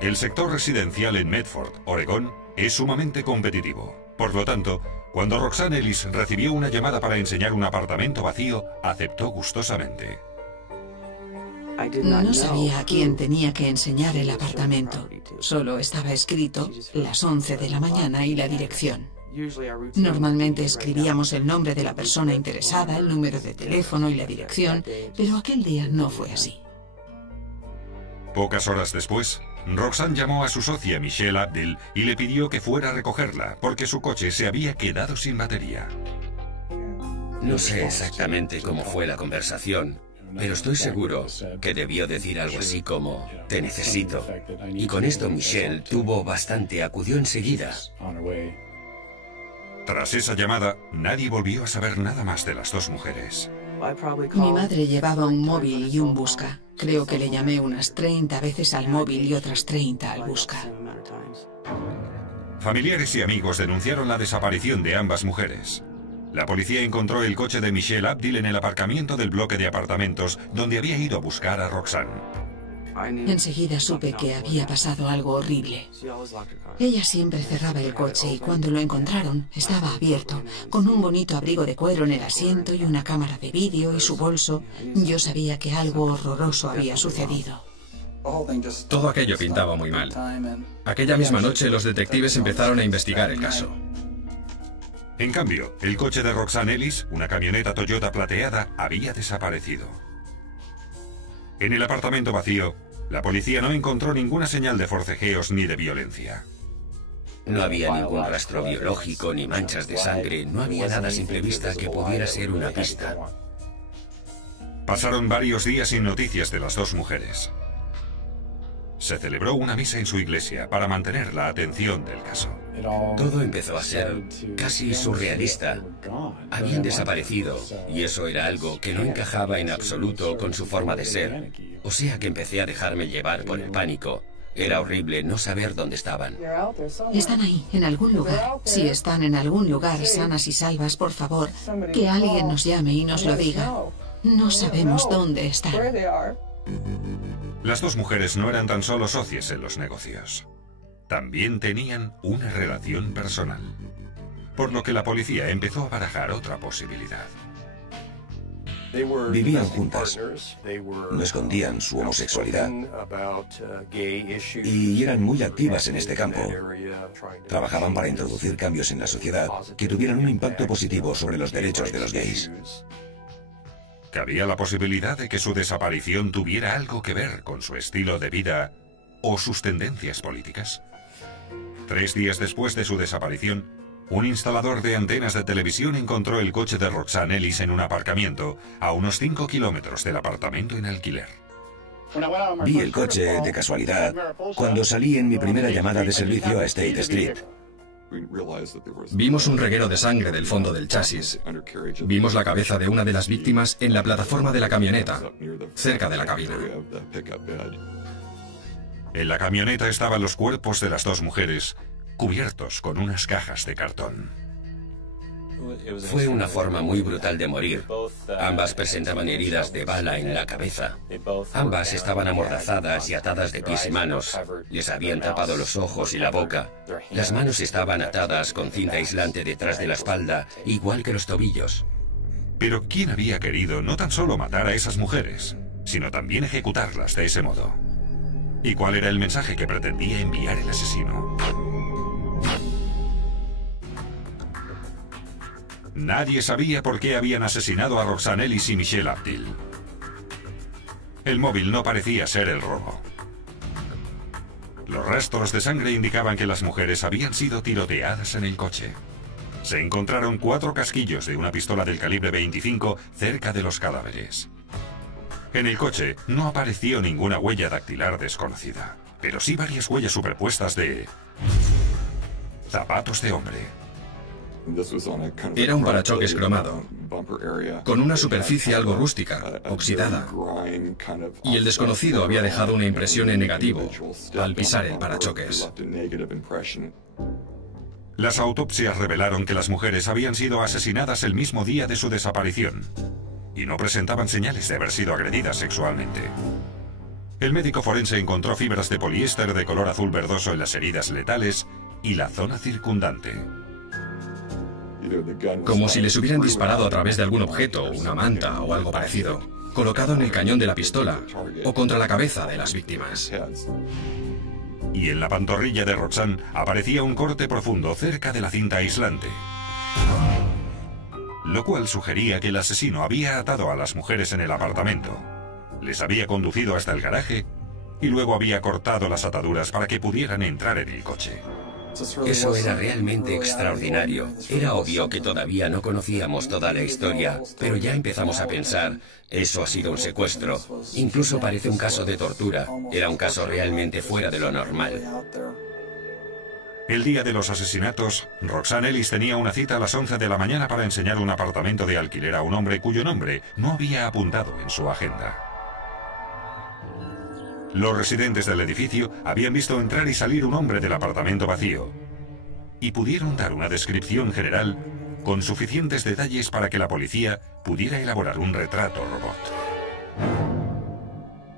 El sector residencial en Medford, Oregón, es sumamente competitivo. Por lo tanto, cuando Roxanne Ellis recibió una llamada para enseñar un apartamento vacío, aceptó gustosamente. No sabía a quién tenía que enseñar el apartamento. Solo estaba escrito las 11 de la mañana y la dirección. Normalmente escribíamos el nombre de la persona interesada, el número de teléfono y la dirección, pero aquel día no fue así. Pocas horas después, Roxanne llamó a su socia Michelle Abdil y le pidió que fuera a recogerla porque su coche se había quedado sin batería. No sé exactamente cómo fue la conversación, pero estoy seguro que debió decir algo así como, te necesito. Y con esto Michelle acudió enseguida. Tras esa llamada, nadie volvió a saber nada más de las dos mujeres. Mi madre llevaba un móvil y un busca. Creo que le llamé unas 30 veces al móvil y otras 30 al busca. Familiares y amigos denunciaron la desaparición de ambas mujeres. La policía encontró el coche de Michelle Abdil en el aparcamiento del bloque de apartamentos donde había ido a buscar a Roxanne. Enseguida supe que había pasado algo horrible. Ella siempre cerraba el coche y cuando lo encontraron estaba abierto, con un bonito abrigo de cuero en el asiento y una cámara de vídeo y su bolso. Yo sabía que algo horroroso había sucedido. Todo aquello pintaba muy mal. Aquella misma noche los detectives empezaron a investigar el caso. En cambio, el coche de Roxanne Ellis, una camioneta Toyota plateada, había desaparecido. En el apartamento vacío, la policía no encontró ninguna señal de forcejeos ni de violencia. No había ningún rastro biológico ni manchas de sangre, no había nada a simple vista que pudiera ser una pista. Pasaron varios días sin noticias de las dos mujeres. Se celebró una misa en su iglesia para mantener la atención del caso. Todo empezó a ser casi surrealista. Habían desaparecido y eso era algo que no encajaba en absoluto con su forma de ser. O sea que empecé a dejarme llevar por el pánico. Era horrible no saber dónde estaban. Están ahí, en algún lugar. Si están en algún lugar sanas y salvas, por favor, que alguien nos llame y nos lo diga. No sabemos dónde están. Las dos mujeres no eran tan solo socias en los negocios. También tenían una relación personal. Por lo que la policía empezó a barajar otra posibilidad. Vivían juntas, no escondían su homosexualidad y eran muy activas en este campo. Trabajaban para introducir cambios en la sociedad que tuvieran un impacto positivo sobre los derechos de los gays. ¿Cabía la posibilidad de que su desaparición tuviera algo que ver con su estilo de vida o sus tendencias políticas? 3 días después de su desaparición, un instalador de antenas de televisión encontró el coche de Roxanne Ellis en un aparcamiento a unos 5 kilómetros del apartamento en alquiler. Vi el coche de casualidad cuando salí en mi primera llamada de servicio a State Street. Vimos un reguero de sangre del fondo del chasis. Vimos la cabeza de una de las víctimas en la plataforma de la camioneta, cerca de la cabina. En la camioneta estaban los cuerpos de las dos mujeres, cubiertos con unas cajas de cartón. Fue una forma muy brutal de morir. Ambas presentaban heridas de bala en la cabeza. Ambas estaban amordazadas y atadas de pies y manos. Les habían tapado los ojos y la boca. Las manos estaban atadas con cinta aislante detrás de la espalda, igual que los tobillos. Pero ¿quién había querido no tan solo matar a esas mujeres, sino también ejecutarlas de ese modo? ¿Y cuál era el mensaje que pretendía enviar el asesino? Nadie sabía por qué habían asesinado a Roxanne Ellis y Michelle Abdil. El móvil no parecía ser el robo. Los rastros de sangre indicaban que las mujeres habían sido tiroteadas en el coche. Se encontraron 4 casquillos de una pistola del calibre 25 cerca de los cadáveres. En el coche no apareció ninguna huella dactilar desconocida, pero sí varias huellas superpuestas de zapatos de hombre. Era un parachoques cromado, con una superficie algo rústica, oxidada, y el desconocido había dejado una impresión en negativo al pisar el parachoques. Las autopsias revelaron que las mujeres habían sido asesinadas el mismo día de su desaparición y no presentaban señales de haber sido agredidas sexualmente. El médico forense encontró fibras de poliéster de color azul verdoso en las heridas letales y la zona circundante. Como si les hubieran disparado a través de algún objeto, una manta o algo parecido, colocado en el cañón de la pistola o contra la cabeza de las víctimas. Y en la pantorrilla de Roxanne aparecía un corte profundo cerca de la cinta aislante, lo cual sugería que el asesino había atado a las mujeres en el apartamento, les había conducido hasta el garaje y luego había cortado las ataduras para que pudieran entrar en el coche. Eso era realmente extraordinario. Era obvio que todavía no conocíamos toda la historia, pero ya empezamos a pensar, eso ha sido un secuestro. Incluso parece un caso de tortura. Era un caso realmente fuera de lo normal. El día de los asesinatos, Roxanne Ellis tenía una cita a las 11 de la mañana para enseñar un apartamento de alquiler a un hombre cuyo nombre no había apuntado en su agenda. Los residentes del edificio habían visto entrar y salir un hombre del apartamento vacío y pudieron dar una descripción general con suficientes detalles para que la policía pudiera elaborar un retrato robot.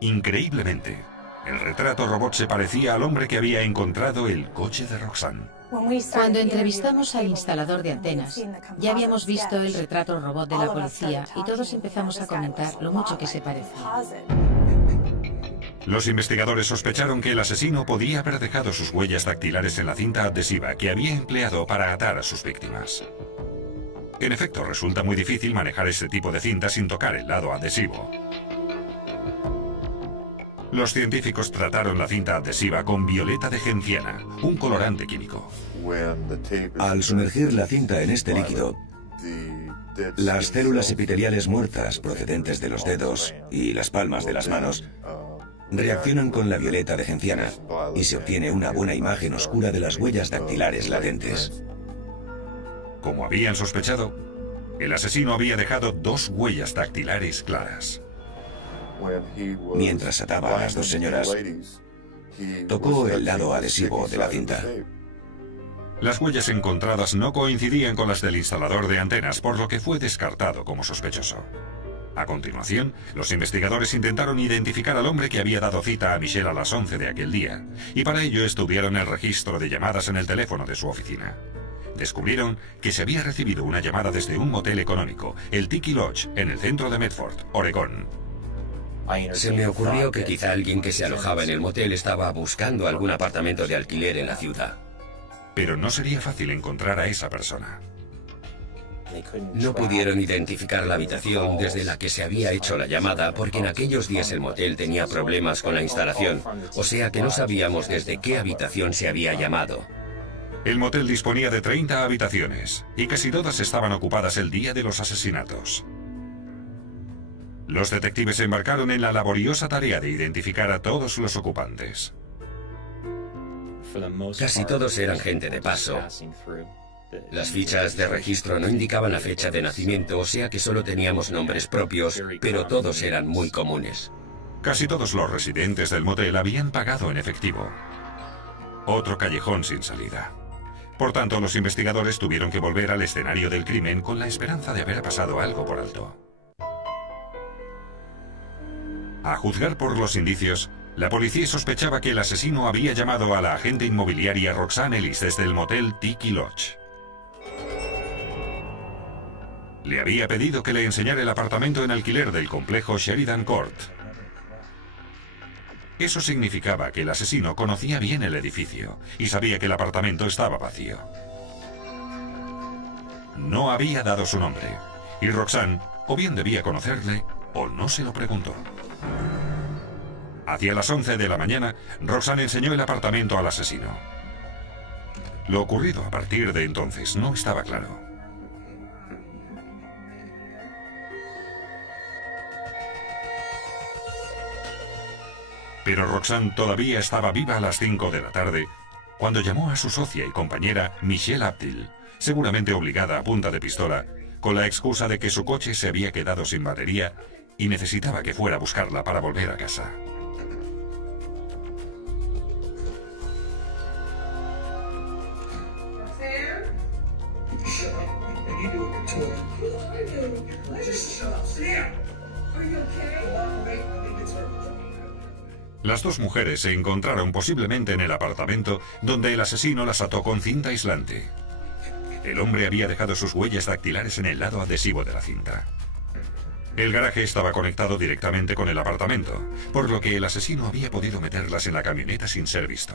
Increíblemente, el retrato robot se parecía al hombre que había encontrado el coche de Roxanne. Cuando entrevistamos al instalador de antenas, ya habíamos visto el retrato robot de la policía y todos empezamos a comentar lo mucho que se parece. Los investigadores sospecharon que el asesino podía haber dejado sus huellas dactilares en la cinta adhesiva que había empleado para atar a sus víctimas. En efecto, resulta muy difícil manejar este tipo de cinta sin tocar el lado adhesivo. Los científicos trataron la cinta adhesiva con violeta de genciana, un colorante químico. Al sumergir la cinta en este líquido, las células epiteliales muertas procedentes de los dedos y las palmas de las manos reaccionan con la violeta de genciana y se obtiene una buena imagen oscura de las huellas dactilares latentes. Como habían sospechado, el asesino había dejado 2 huellas dactilares claras. Mientras ataba a las 2 señoras, tocó el lado adhesivo de la cinta. Las huellas encontradas no coincidían con las del instalador de antenas, por lo que fue descartado como sospechoso. A continuación, los investigadores intentaron identificar al hombre que había dado cita a Michelle a las 11 de aquel día, y para ello estudiaron el registro de llamadas en el teléfono de su oficina. Descubrieron que se había recibido una llamada desde un motel económico, el Tiki Lodge, en el centro de Medford, Oregón. Se me ocurrió que quizá alguien que se alojaba en el motel estaba buscando algún apartamento de alquiler en la ciudad. Pero no sería fácil encontrar a esa persona. No pudieron identificar la habitación desde la que se había hecho la llamada porque en aquellos días el motel tenía problemas con la instalación, o sea que no sabíamos desde qué habitación se había llamado. El motel disponía de 30 habitaciones y casi todas estaban ocupadas el día de los asesinatos. Los detectives se embarcaron en la laboriosa tarea de identificar a todos los ocupantes. Casi todos eran gente de paso. Las fichas de registro no indicaban la fecha de nacimiento, o sea que solo teníamos nombres propios, pero todos eran muy comunes. Casi todos los residentes del motel habían pagado en efectivo. Otro callejón sin salida. Por tanto, los investigadores tuvieron que volver al escenario del crimen con la esperanza de haber pasado algo por alto. A juzgar por los indicios, la policía sospechaba que el asesino había llamado a la agente inmobiliaria Roxanne Ellis desde el motel Tiki Lodge. Le había pedido que le enseñara el apartamento en alquiler del complejo Sheridan Court. Eso significaba que el asesino conocía bien el edificio y sabía que el apartamento estaba vacío. No había dado su nombre, y Roxanne o bien debía conocerle o no se lo preguntó. Hacia las 11 de la mañana, Roxanne enseñó el apartamento al asesino. Lo ocurrido a partir de entonces no estaba claro. Pero Roxanne todavía estaba viva a las 5 de la tarde cuando llamó a su socia y compañera Michelle Abdil, seguramente obligada a punta de pistola, con la excusa de que su coche se había quedado sin batería y necesitaba que fuera a buscarla para volver a casa. Las dos mujeres se encontraron posiblemente en el apartamento donde el asesino las ató con cinta aislante. El hombre había dejado sus huellas dactilares en el lado adhesivo de la cinta. El garaje estaba conectado directamente con el apartamento, por lo que el asesino había podido meterlas en la camioneta sin ser visto.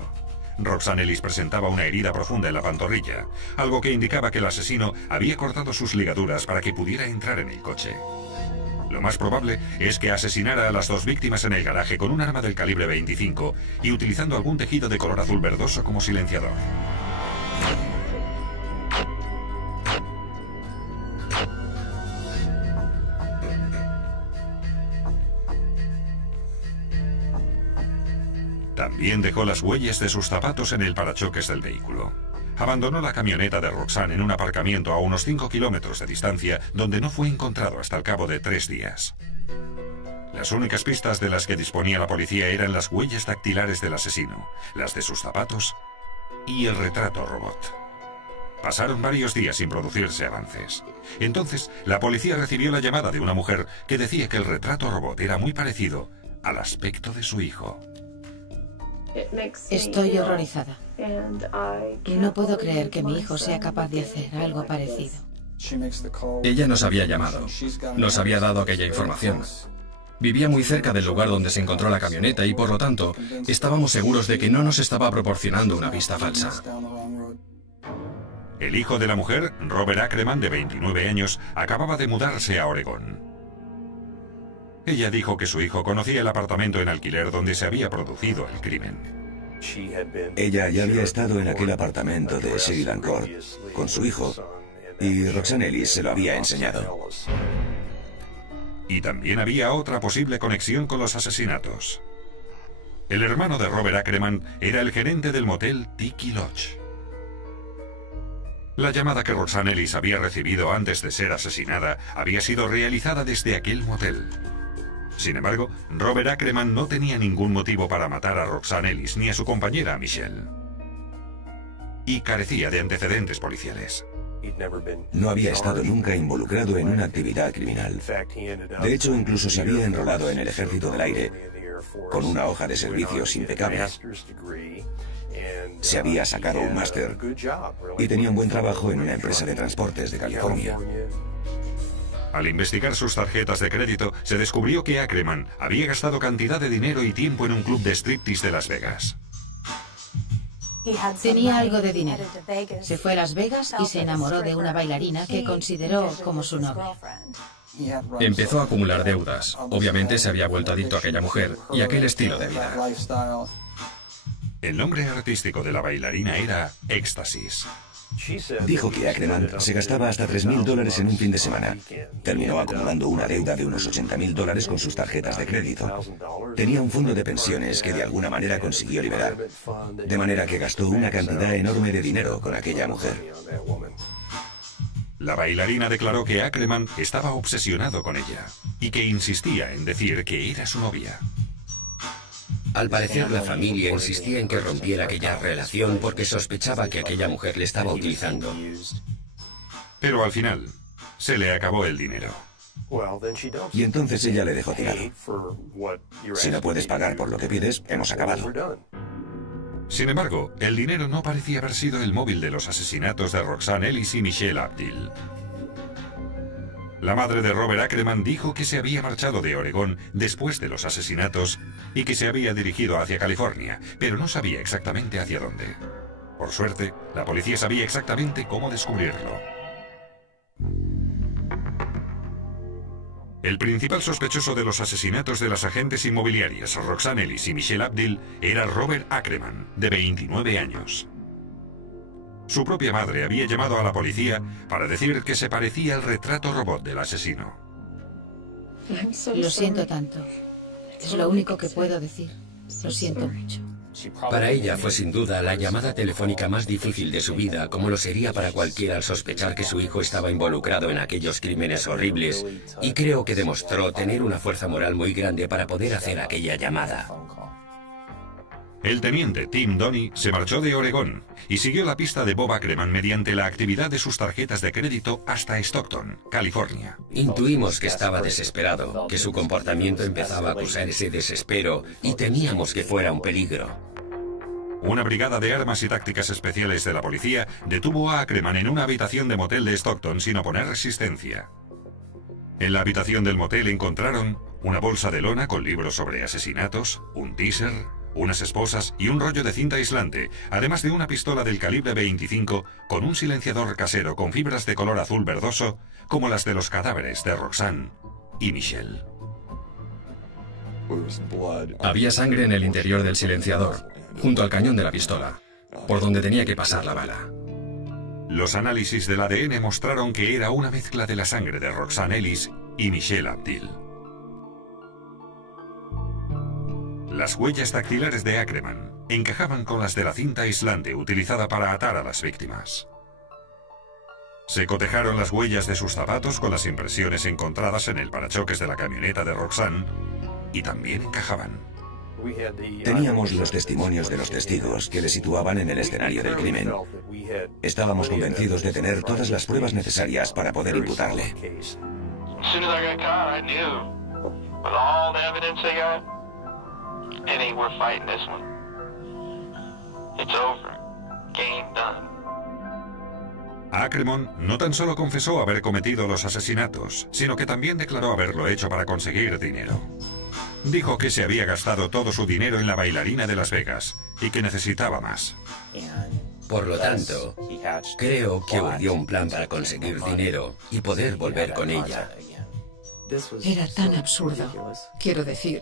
Roxanne Ellis presentaba una herida profunda en la pantorrilla, algo que indicaba que el asesino había cortado sus ligaduras para que pudiera entrar en el coche. Lo más probable es que asesinara a las dos víctimas en el garaje con un arma del calibre 25 y utilizando algún tejido de color azul verdoso como silenciador. También dejó las huellas de sus zapatos en el parachoques del vehículo. Abandonó la camioneta de Roxanne en un aparcamiento a unos 5 kilómetros de distancia, donde no fue encontrado hasta el cabo de 3 días. Las únicas pistas de las que disponía la policía eran las huellas dactilares del asesino, las de sus zapatos y el retrato robot. Pasaron varios días sin producirse avances. Entonces, la policía recibió la llamada de una mujer que decía que el retrato robot era muy parecido al aspecto de su hijo. Estoy horrorizada. No puedo creer que mi hijo sea capaz de hacer algo parecido. Ella nos había llamado, nos había dado aquella información. Vivía muy cerca del lugar donde se encontró la camioneta y, por lo tanto, estábamos seguros de que no nos estaba proporcionando una pista falsa. El hijo de la mujer, Robert Ackerman, de 29 años, acababa de mudarse a Oregón. Ella dijo que su hijo conocía el apartamento en alquiler donde se había producido el crimen. Ella ya había estado en aquel apartamento de Sugarland Court con su hijo y Roxanne Ellis se lo había enseñado. Y también había otra posible conexión con los asesinatos. El hermano de Robert Ackerman era el gerente del motel Tiki Lodge. La llamada que Roxanne Ellis había recibido antes de ser asesinada había sido realizada desde aquel motel. Sin embargo, Robert Ackerman no tenía ningún motivo para matar a Roxanne Ellis ni a su compañera Michelle. Y carecía de antecedentes policiales. No había estado nunca involucrado en una actividad criminal. De hecho, incluso se había enrolado en el Ejército del Aire, con una hoja de servicios impecable. Se había sacado un máster y tenía un buen trabajo en una empresa de transportes de California. Al investigar sus tarjetas de crédito, se descubrió que Ackerman había gastado cantidad de dinero y tiempo en un club de striptease de Las Vegas. Tenía algo de dinero. Se fue a Las Vegas y se enamoró de una bailarina que consideró como su novia. Empezó a acumular deudas. Obviamente se había vuelto adicto a aquella mujer y a aquel estilo de vida. El nombre artístico de la bailarina era Éxtasis. Dijo que Ackerman se gastaba hasta $3.000 en un fin de semana. Terminó acumulando una deuda de unos $80.000 con sus tarjetas de crédito. Tenía un fondo de pensiones que de alguna manera consiguió liberar. De manera que gastó una cantidad enorme de dinero con aquella mujer. La bailarina declaró que Ackerman estaba obsesionado con ella y que insistía en decir que era su novia. Al parecer, la familia insistía en que rompiera aquella relación porque sospechaba que aquella mujer le estaba utilizando. Pero al final, se le acabó el dinero. Y entonces ella le dejó tirado. Si no puedes pagar por lo que pides, hemos acabado. Sin embargo, el dinero no parecía haber sido el móvil de los asesinatos de Roxanne Ellis y Michelle Abdil. La madre de Robert Ackerman dijo que se había marchado de Oregón después de los asesinatos y que se había dirigido hacia California, pero no sabía exactamente hacia dónde. Por suerte, la policía sabía exactamente cómo descubrirlo. El principal sospechoso de los asesinatos de las agentes inmobiliarias Roxanne Ellis y Michelle Abdil era Robert Ackerman, de 29 años. Su propia madre había llamado a la policía para decir que se parecía al retrato robot del asesino. Lo siento tanto. Es lo único que puedo decir. Lo siento mucho. Para ella fue sin duda la llamada telefónica más difícil de su vida, como lo sería para cualquiera al sospechar que su hijo estaba involucrado en aquellos crímenes horribles, y creo que demostró tener una fuerza moral muy grande para poder hacer aquella llamada. El teniente Tim Donny se marchó de Oregón y siguió la pista de Bob Ackerman mediante la actividad de sus tarjetas de crédito hasta Stockton, California. Intuimos que estaba desesperado, que su comportamiento empezaba a acusar ese desespero y temíamos que fuera un peligro. Una brigada de armas y tácticas especiales de la policía detuvo a Ackerman en una habitación de motel de Stockton sin oponer resistencia. En la habitación del motel encontraron una bolsa de lona con libros sobre asesinatos, un teaser, unas esposas y un rollo de cinta aislante, además de una pistola del calibre 25 con un silenciador casero con fibras de color azul verdoso, como las de los cadáveres de Roxanne y Michelle. Había sangre en el interior del silenciador, junto al cañón de la pistola, por donde tenía que pasar la bala. Los análisis del ADN mostraron que era una mezcla de la sangre de Roxanne Ellis y Michelle Abdil. Las huellas dactilares de Ackerman encajaban con las de la cinta aislante utilizada para atar a las víctimas. Se cotejaron las huellas de sus zapatos con las impresiones encontradas en el parachoques de la camioneta de Roxanne y también encajaban. Teníamos los testimonios de los testigos que le situaban en el escenario del crimen. Estábamos convencidos de tener todas las pruebas necesarias para poder imputarle. Ackerman no tan solo confesó haber cometido los asesinatos, sino que también declaró haberlo hecho para conseguir dinero. Dijo que se había gastado todo su dinero en la bailarina de Las Vegas y que necesitaba más. Por lo tanto, creo que urdió un plan para conseguir dinero y poder volver con ella. Era tan absurdo. Quiero decir,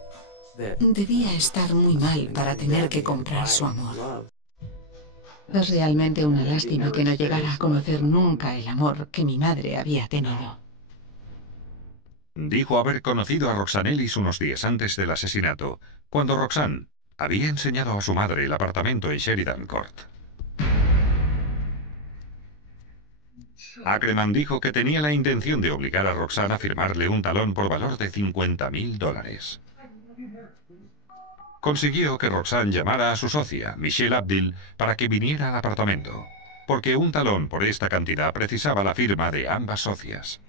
debía estar muy mal para tener que comprar su amor. Es realmente una lástima que no llegara a conocer nunca el amor que mi madre había tenido. Dijo haber conocido a Roxanne Ellis unos días antes del asesinato, cuando Roxanne había enseñado a su madre el apartamento en Sheridan Court. Ackerman dijo que tenía la intención de obligar a Roxanne a firmarle un talón por valor de $50.000. Consiguió que Roxanne llamara a su socia, Michelle Abdil, para que viniera al apartamento, porque un talón por esta cantidad precisaba la firma de ambas socias.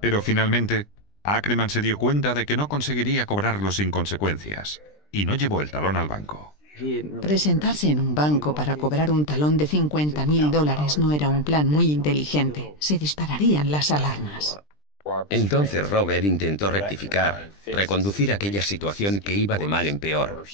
Pero finalmente, Ackerman se dio cuenta de que no conseguiría cobrarlo sin consecuencias, y no llevó el talón al banco. Presentarse en un banco para cobrar un talón de $50.000 no era un plan muy inteligente. Se dispararían las alarmas. Entonces Robert intentó rectificar, reconducir aquella situación que iba de mal en peor.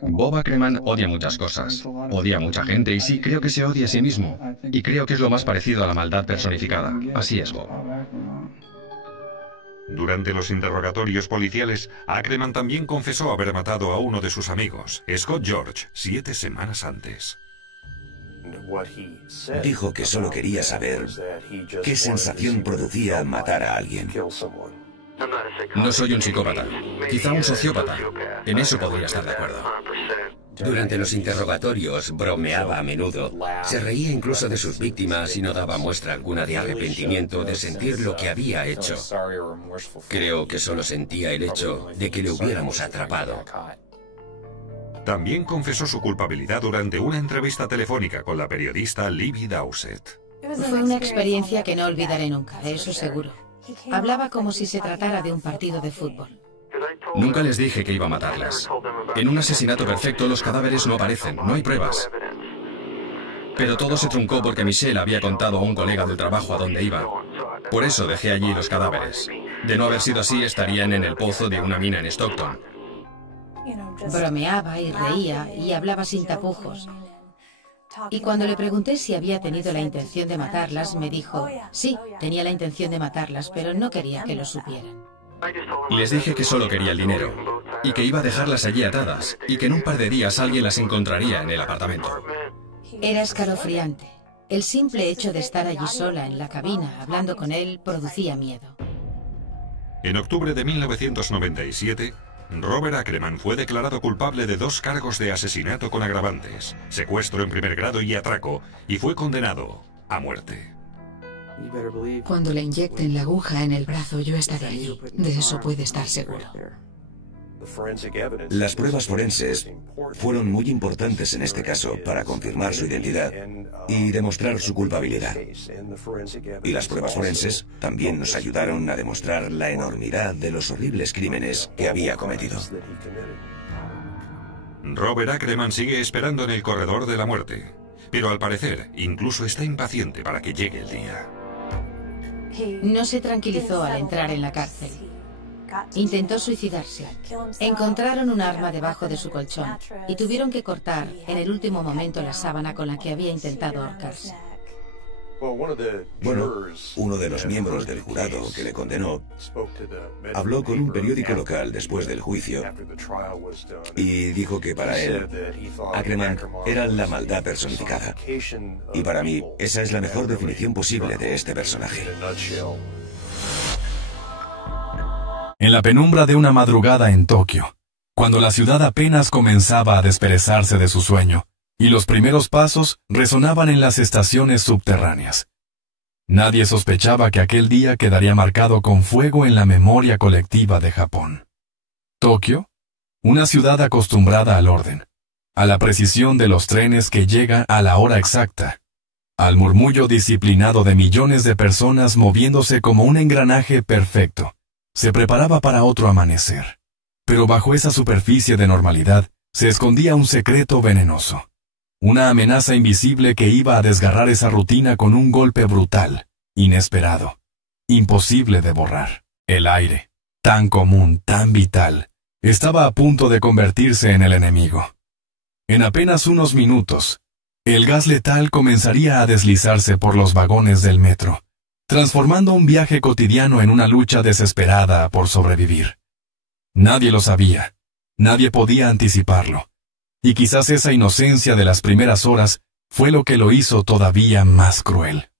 Bob Ackerman odia muchas cosas. Odia a mucha gente y sí, creo que se odia a sí mismo. Y creo que es lo más parecido a la maldad personificada. Así es, Bob. Durante los interrogatorios policiales, Ackerman también confesó haber matado a uno de sus amigos, Scott George, 7 semanas antes. Dijo que solo quería saber qué sensación producía matar a alguien. No soy un psicópata, quizá un sociópata. En eso podría estar de acuerdo. Durante los interrogatorios bromeaba a menudo. Se reía incluso de sus víctimas y no daba muestra alguna de arrepentimiento de sentir lo que había hecho. Creo que solo sentía el hecho de que le hubiéramos atrapado. También confesó su culpabilidad durante una entrevista telefónica con la periodista Libby Dowsett. Fue una experiencia que no olvidaré nunca, eso seguro. Hablaba como si se tratara de un partido de fútbol. Nunca les dije que iba a matarlas. En un asesinato perfecto los cadáveres no aparecen, no hay pruebas. Pero todo se truncó porque Michelle había contado a un colega del trabajo a dónde iba. Por eso dejé allí los cadáveres. De no haber sido así, estarían en el pozo de una mina en Stockton. Bromeaba y reía y hablaba sin tapujos. Y cuando le pregunté si había tenido la intención de matarlas, me dijo, sí, tenía la intención de matarlas, pero no quería que lo supieran. Les dije que solo quería el dinero, y que iba a dejarlas allí atadas, y que en un par de días alguien las encontraría en el apartamento. Era escalofriante. El simple hecho de estar allí sola en la cabina, hablando con él, producía miedo. En octubre de 1997, Robert Ackerman fue declarado culpable de 2 cargos de asesinato con agravantes, secuestro en primer grado y atraco, y fue condenado a muerte. Cuando le inyecten la aguja en el brazo, yo estaré allí. De eso puede estar seguro. Las pruebas forenses fueron muy importantes en este caso para confirmar su identidad y demostrar su culpabilidad. Y las pruebas forenses también nos ayudaron a demostrar la enormidad de los horribles crímenes que había cometido. Robert Ackerman sigue esperando en el corredor de la muerte, pero al parecer incluso está impaciente para que llegue el día. No se tranquilizó al entrar en la cárcel. Intentó suicidarse. Encontraron un arma debajo de su colchón y tuvieron que cortar en el último momento la sábana con la que había intentado ahorcarse. Bueno, uno de los miembros del jurado que le condenó habló con un periódico local después del juicio y dijo que para él, Ackerman era la maldad personificada. Y para mí, esa es la mejor definición posible de este personaje. En la penumbra de una madrugada en Tokio, cuando la ciudad apenas comenzaba a desperezarse de su sueño, y los primeros pasos resonaban en las estaciones subterráneas. Nadie sospechaba que aquel día quedaría marcado con fuego en la memoria colectiva de Japón. Tokio, una ciudad acostumbrada al orden, a la precisión de los trenes que llegan a la hora exacta, al murmullo disciplinado de millones de personas moviéndose como un engranaje perfecto, se preparaba para otro amanecer. Pero bajo esa superficie de normalidad se escondía un secreto venenoso. Una amenaza invisible que iba a desgarrar esa rutina con un golpe brutal, inesperado, imposible de borrar. El aire, tan común, tan vital, estaba a punto de convertirse en el enemigo. En apenas unos minutos, el gas letal comenzaría a deslizarse por los vagones del metro, transformando un viaje cotidiano en una lucha desesperada por sobrevivir. Nadie lo sabía, nadie podía anticiparlo, y quizás esa inocencia de las primeras horas fue lo que lo hizo todavía más cruel.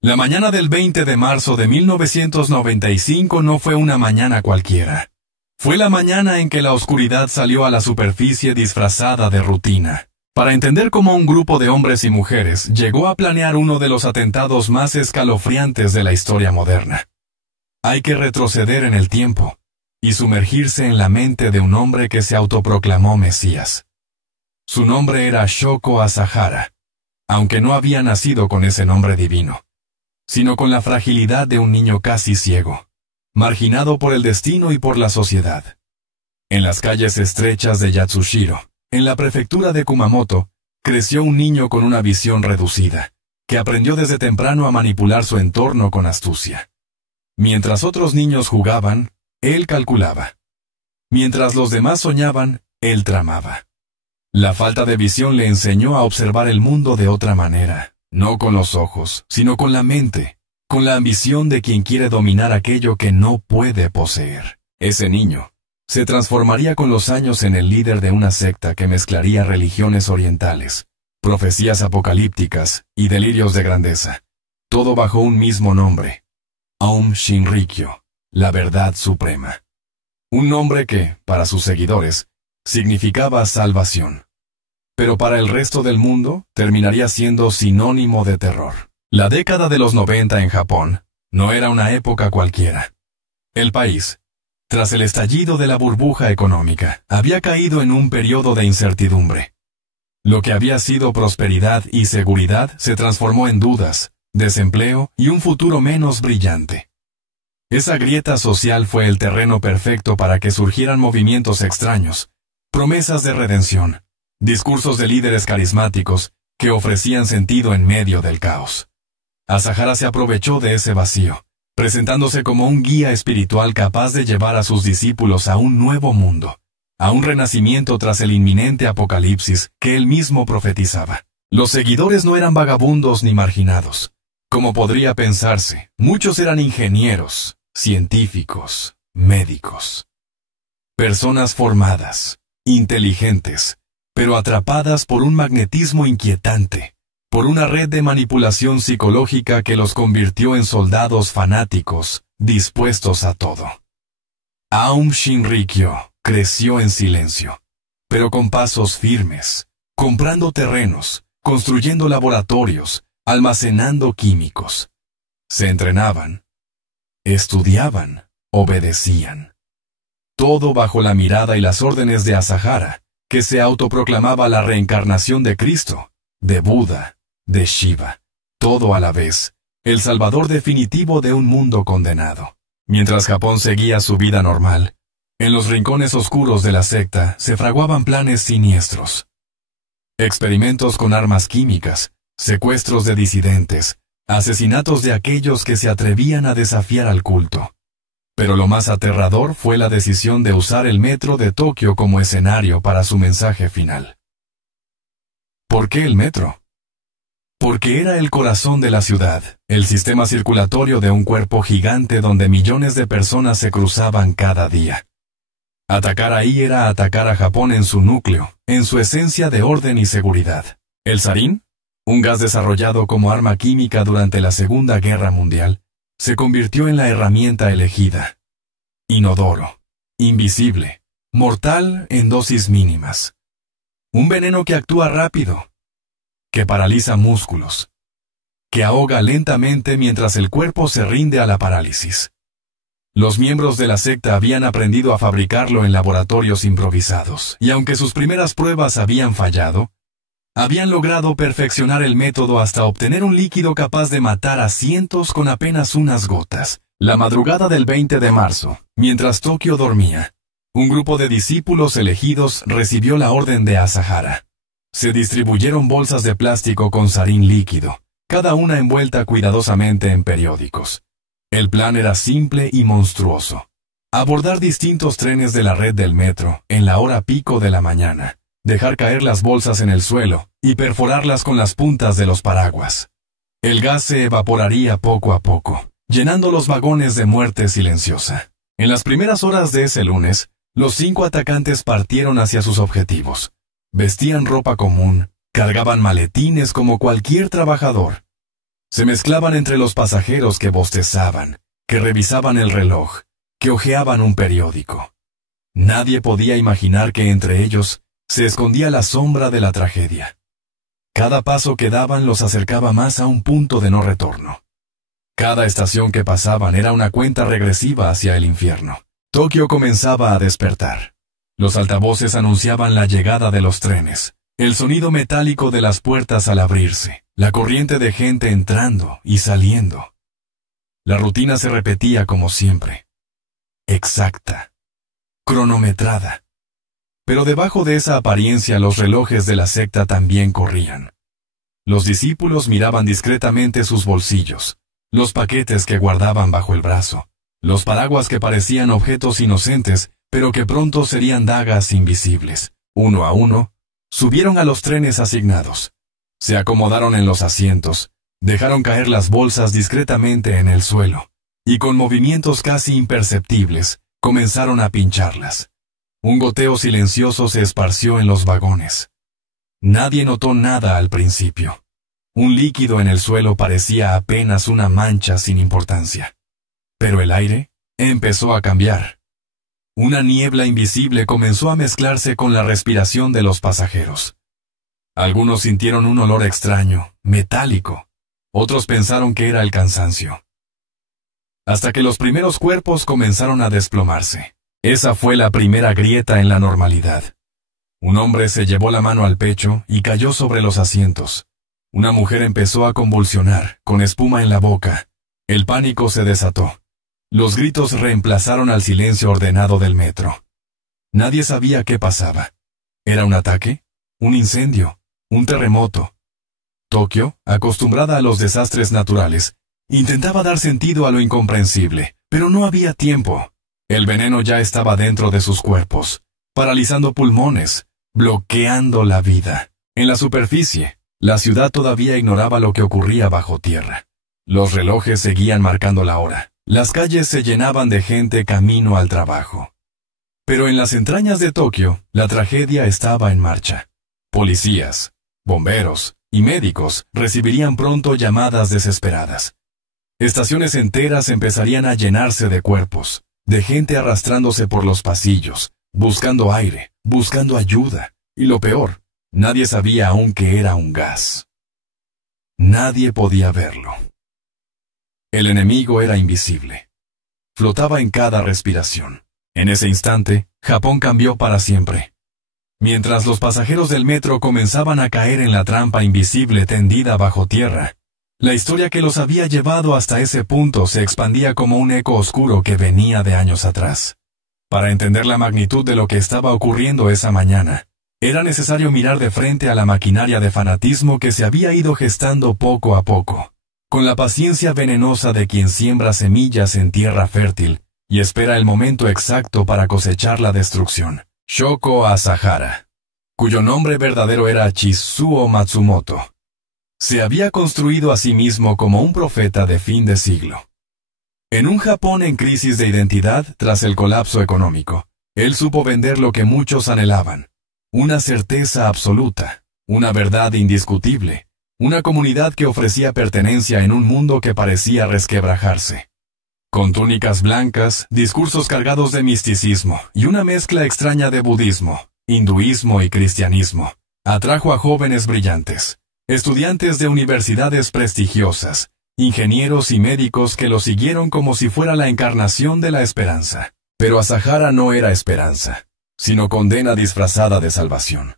La mañana del 20 de marzo de 1995 no fue una mañana cualquiera. Fue la mañana en que la oscuridad salió a la superficie disfrazada de rutina, para entender cómo un grupo de hombres y mujeres llegó a planear uno de los atentados más escalofriantes de la historia moderna. Hay que retroceder en el tiempo y sumergirse en la mente de un hombre que se autoproclamó Mesías. Su nombre era Shoko Asahara, aunque no había nacido con ese nombre divino, sino con la fragilidad de un niño casi ciego, marginado por el destino y por la sociedad. En las calles estrechas de Yatsushiro, en la prefectura de Kumamoto, creció un niño con una visión reducida, que aprendió desde temprano a manipular su entorno con astucia. Mientras otros niños jugaban, él calculaba. Mientras los demás soñaban, él tramaba. La falta de visión le enseñó a observar el mundo de otra manera, no con los ojos, sino con la mente, con la ambición de quien quiere dominar aquello que no puede poseer. Ese niño se transformaría con los años en el líder de una secta que mezclaría religiones orientales, profecías apocalípticas y delirios de grandeza, todo bajo un mismo nombre: Aum Shinrikyo, la verdad suprema. Un nombre que, para sus seguidores, significaba salvación. Pero para el resto del mundo, terminaría siendo sinónimo de terror. La década de los 90 en Japón no era una época cualquiera. El país, tras el estallido de la burbuja económica, había caído en un periodo de incertidumbre. Lo que había sido prosperidad y seguridad se transformó en dudas, desempleo y un futuro menos brillante. Esa grieta social fue el terreno perfecto para que surgieran movimientos extraños, promesas de redención, discursos de líderes carismáticos que ofrecían sentido en medio del caos. Asahara se aprovechó de ese vacío, presentándose como un guía espiritual capaz de llevar a sus discípulos a un nuevo mundo, a un renacimiento tras el inminente apocalipsis que él mismo profetizaba. Los seguidores no eran vagabundos ni marginados, como podría pensarse. Muchos eran ingenieros, científicos, médicos. Personas formadas, inteligentes, pero atrapadas por un magnetismo inquietante, por una red de manipulación psicológica que los convirtió en soldados fanáticos dispuestos a todo. Aum Shinrikyo creció en silencio, pero con pasos firmes, comprando terrenos, construyendo laboratorios, almacenando químicos. Se entrenaban, estudiaban, obedecían. Todo bajo la mirada y las órdenes de Asahara, que se autoproclamaba la reencarnación de Cristo, de Buda, de Shiva, todo a la vez, el salvador definitivo de un mundo condenado. Mientras Japón seguía su vida normal, en los rincones oscuros de la secta se fraguaban planes siniestros. Experimentos con armas químicas, secuestros de disidentes, asesinatos de aquellos que se atrevían a desafiar al culto. Pero lo más aterrador fue la decisión de usar el metro de Tokio como escenario para su mensaje final. ¿Por qué el metro? Porque era el corazón de la ciudad, el sistema circulatorio de un cuerpo gigante donde millones de personas se cruzaban cada día. Atacar ahí era atacar a Japón en su núcleo, en su esencia de orden y seguridad. El sarín, un gas desarrollado como arma química durante la Segunda Guerra Mundial, se convirtió en la herramienta elegida. Inodoro, invisible, mortal en dosis mínimas. Un veneno que actúa rápido, que paraliza músculos, que ahoga lentamente mientras el cuerpo se rinde a la parálisis. Los miembros de la secta habían aprendido a fabricarlo en laboratorios improvisados, y aunque sus primeras pruebas habían fallado, habían logrado perfeccionar el método hasta obtener un líquido capaz de matar a cientos con apenas unas gotas. La madrugada del 20 de marzo, mientras Tokio dormía, un grupo de discípulos elegidos recibió la orden de Asahara. Se distribuyeron bolsas de plástico con sarín líquido, cada una envuelta cuidadosamente en periódicos. El plan era simple y monstruoso. Abordar distintos trenes de la red del metro en la hora pico de la mañana, dejar caer las bolsas en el suelo y perforarlas con las puntas de los paraguas. El gas se evaporaría poco a poco, llenando los vagones de muerte silenciosa. En las primeras horas de ese lunes, los 5 atacantes partieron hacia sus objetivos. Vestían ropa común, cargaban maletines como cualquier trabajador. Se mezclaban entre los pasajeros que bostezaban, que revisaban el reloj, que hojeaban un periódico. Nadie podía imaginar que entre ellos se escondía la sombra de la tragedia. Cada paso que daban los acercaba más a un punto de no retorno. Cada estación que pasaban era una cuenta regresiva hacia el infierno. Tokio comenzaba a despertar. Los altavoces anunciaban la llegada de los trenes, el sonido metálico de las puertas al abrirse, la corriente de gente entrando y saliendo. La rutina se repetía como siempre. Exacta. Cronometrada. Pero debajo de esa apariencia los relojes de la secta también corrían. Los discípulos miraban discretamente sus bolsillos, los paquetes que guardaban bajo el brazo, los paraguas que parecían objetos inocentes, pero que pronto serían dagas invisibles. Uno a uno, subieron a los trenes asignados. Se acomodaron en los asientos, dejaron caer las bolsas discretamente en el suelo, y con movimientos casi imperceptibles, comenzaron a pincharlas. Un goteo silencioso se esparció en los vagones. Nadie notó nada al principio. Un líquido en el suelo parecía apenas una mancha sin importancia. Pero el aire empezó a cambiar. Una niebla invisible comenzó a mezclarse con la respiración de los pasajeros. Algunos sintieron un olor extraño, metálico. Otros pensaron que era el cansancio. Hasta que los primeros cuerpos comenzaron a desplomarse. Esa fue la primera grieta en la normalidad. Un hombre se llevó la mano al pecho y cayó sobre los asientos. Una mujer empezó a convulsionar, con espuma en la boca. El pánico se desató. Los gritos reemplazaron al silencio ordenado del metro. Nadie sabía qué pasaba. ¿Era un ataque? ¿Un incendio? ¿Un terremoto? Tokio, acostumbrada a los desastres naturales, intentaba dar sentido a lo incomprensible, pero no había tiempo. El veneno ya estaba dentro de sus cuerpos, paralizando pulmones, bloqueando la vida. En la superficie, la ciudad todavía ignoraba lo que ocurría bajo tierra. Los relojes seguían marcando la hora. Las calles se llenaban de gente camino al trabajo. Pero en las entrañas de Tokio, la tragedia estaba en marcha. Policías, bomberos y médicos recibirían pronto llamadas desesperadas. Estaciones enteras empezarían a llenarse de cuerpos, de gente arrastrándose por los pasillos, buscando aire, buscando ayuda, y lo peor, nadie sabía aún que era un gas. Nadie podía verlo. El enemigo era invisible. Flotaba en cada respiración. En ese instante, Japón cambió para siempre. Mientras los pasajeros del metro comenzaban a caer en la trampa invisible tendida bajo tierra, la historia que los había llevado hasta ese punto se expandía como un eco oscuro que venía de años atrás. Para entender la magnitud de lo que estaba ocurriendo esa mañana, era necesario mirar de frente a la maquinaria de fanatismo que se había ido gestando poco a poco, con la paciencia venenosa de quien siembra semillas en tierra fértil y espera el momento exacto para cosechar la destrucción. Shoko Asahara, cuyo nombre verdadero era Chizuo Matsumoto, se había construido a sí mismo como un profeta de fin de siglo. En un Japón en crisis de identidad tras el colapso económico, él supo vender lo que muchos anhelaban: una certeza absoluta, una verdad indiscutible, una comunidad que ofrecía pertenencia en un mundo que parecía resquebrajarse. Con túnicas blancas, discursos cargados de misticismo y una mezcla extraña de budismo, hinduismo y cristianismo, atrajo a jóvenes brillantes, estudiantes de universidades prestigiosas, ingenieros y médicos que lo siguieron como si fuera la encarnación de la esperanza. Pero Asahara no era esperanza, sino condena disfrazada de salvación.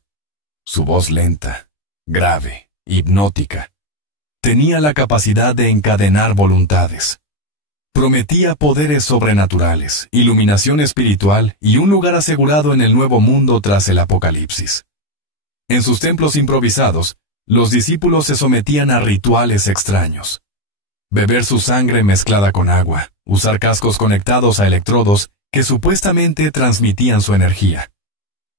Su voz lenta, grave, hipnótica, tenía la capacidad de encadenar voluntades. Prometía poderes sobrenaturales, iluminación espiritual y un lugar asegurado en el nuevo mundo tras el apocalipsis. En sus templos improvisados, los discípulos se sometían a rituales extraños. Beber su sangre mezclada con agua, usar cascos conectados a electrodos que supuestamente transmitían su energía.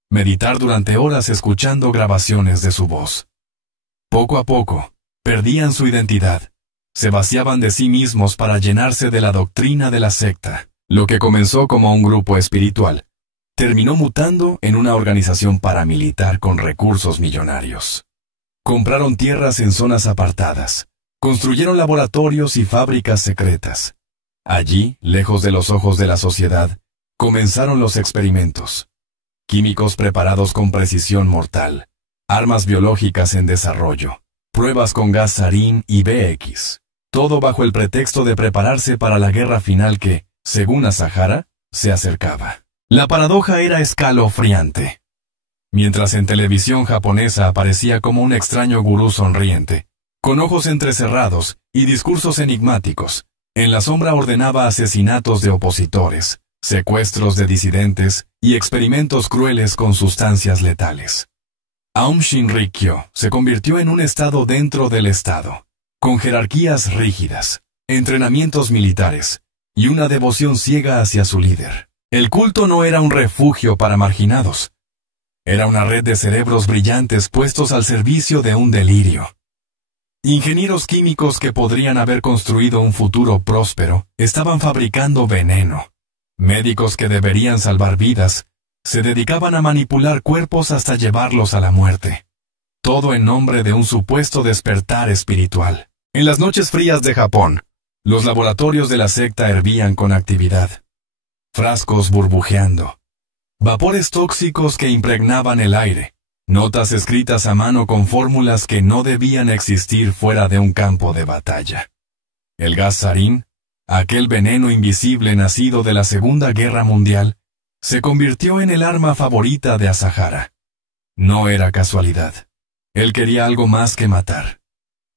Meditar durante horas escuchando grabaciones de su voz. Poco a poco, perdían su identidad. Se vaciaban de sí mismos para llenarse de la doctrina de la secta. Lo que comenzó como un grupo espiritual, terminó mutando en una organización paramilitar con recursos millonarios. Compraron tierras en zonas apartadas, construyeron laboratorios y fábricas secretas. Allí, lejos de los ojos de la sociedad, comenzaron los experimentos. Químicos preparados con precisión mortal, armas biológicas en desarrollo, pruebas con gas sarín y BX. Todo bajo el pretexto de prepararse para la guerra final que, según Asahara, se acercaba. La paradoja era escalofriante. Mientras en televisión japonesa aparecía como un extraño gurú sonriente, con ojos entrecerrados y discursos enigmáticos, en la sombra ordenaba asesinatos de opositores, secuestros de disidentes y experimentos crueles con sustancias letales. Aum Shinrikyo se convirtió en un estado dentro del estado, con jerarquías rígidas, entrenamientos militares y una devoción ciega hacia su líder. El culto no era un refugio para marginados. Era una red de cerebros brillantes puestos al servicio de un delirio. Ingenieros químicos que podrían haber construido un futuro próspero estaban fabricando veneno. Médicos que deberían salvar vidas se dedicaban a manipular cuerpos hasta llevarlos a la muerte. Todo en nombre de un supuesto despertar espiritual. En las noches frías de Japón, los laboratorios de la secta hervían con actividad. Frascos burbujeando. Vapores tóxicos que impregnaban el aire. Notas escritas a mano con fórmulas que no debían existir fuera de un campo de batalla. El gas sarín, aquel veneno invisible nacido de la Segunda Guerra Mundial, se convirtió en el arma favorita de Asahara. No era casualidad. Él quería algo más que matar.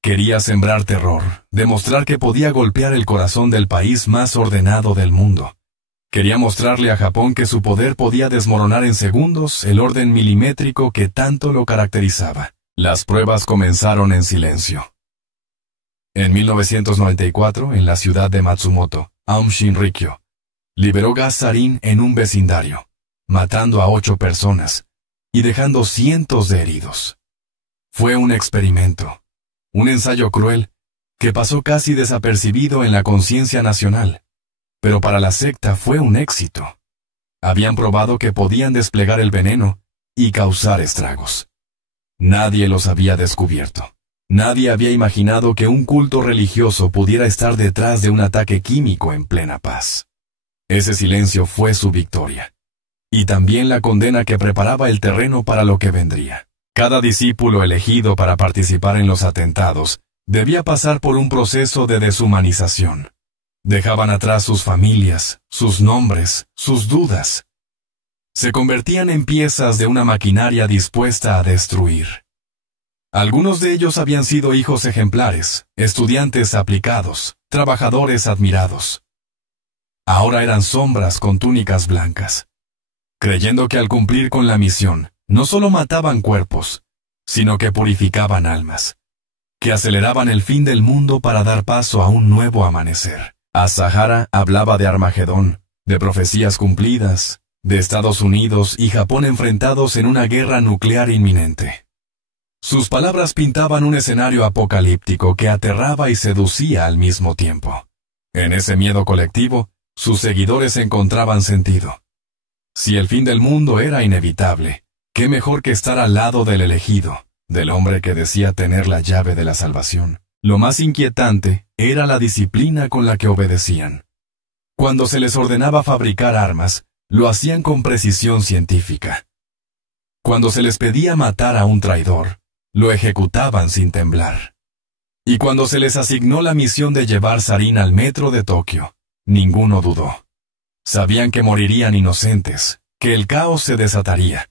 Quería sembrar terror, demostrar que podía golpear el corazón del país más ordenado del mundo. Quería mostrarle a Japón que su poder podía desmoronar en segundos el orden milimétrico que tanto lo caracterizaba. Las pruebas comenzaron en silencio. En 1994, en la ciudad de Matsumoto, Aum Shinrikyo liberó gas sarín en un vecindario, matando a 8 personas y dejando cientos de heridos. Fue un experimento, un ensayo cruel que pasó casi desapercibido en la conciencia nacional, pero para la secta fue un éxito. Habían probado que podían desplegar el veneno y causar estragos. Nadie los había descubierto. Nadie había imaginado que un culto religioso pudiera estar detrás de un ataque químico en plena paz. Ese silencio fue su victoria. Y también la condena que preparaba el terreno para lo que vendría. Cada discípulo elegido para participar en los atentados debía pasar por un proceso de deshumanización. Dejaban atrás sus familias, sus nombres, sus dudas. Se convertían en piezas de una maquinaria dispuesta a destruir. Algunos de ellos habían sido hijos ejemplares, estudiantes aplicados, trabajadores admirados. Ahora eran sombras con túnicas blancas, creyendo que al cumplir con la misión, no solo mataban cuerpos, sino que purificaban almas, que aceleraban el fin del mundo para dar paso a un nuevo amanecer. Azahara hablaba de Armagedón, de profecías cumplidas, de Estados Unidos y Japón enfrentados en una guerra nuclear inminente. Sus palabras pintaban un escenario apocalíptico que aterraba y seducía al mismo tiempo. En ese miedo colectivo, sus seguidores encontraban sentido. Si el fin del mundo era inevitable, qué mejor que estar al lado del elegido, del hombre que decía tener la llave de la salvación. Lo más inquietante era la disciplina con la que obedecían. Cuando se les ordenaba fabricar armas, lo hacían con precisión científica. Cuando se les pedía matar a un traidor, lo ejecutaban sin temblar. Y cuando se les asignó la misión de llevar sarín al metro de Tokio, ninguno dudó. Sabían que morirían inocentes, que el caos se desataría,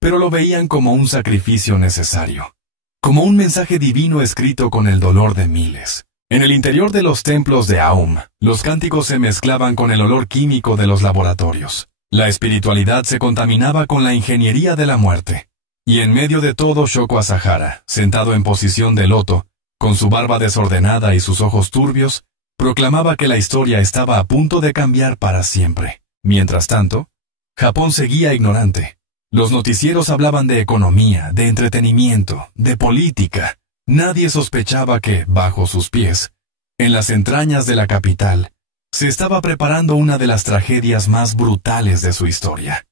pero lo veían como un sacrificio necesario, como un mensaje divino escrito con el dolor de miles. En el interior de los templos de Aum, los cánticos se mezclaban con el olor químico de los laboratorios. La espiritualidad se contaminaba con la ingeniería de la muerte. Y en medio de todo Shoko Asahara, sentado en posición de loto, con su barba desordenada y sus ojos turbios, proclamaba que la historia estaba a punto de cambiar para siempre. Mientras tanto, Japón seguía ignorante. Los noticieros hablaban de economía, de entretenimiento, de política. Nadie sospechaba que, bajo sus pies, en las entrañas de la capital, se estaba preparando una de las tragedias más brutales de su historia.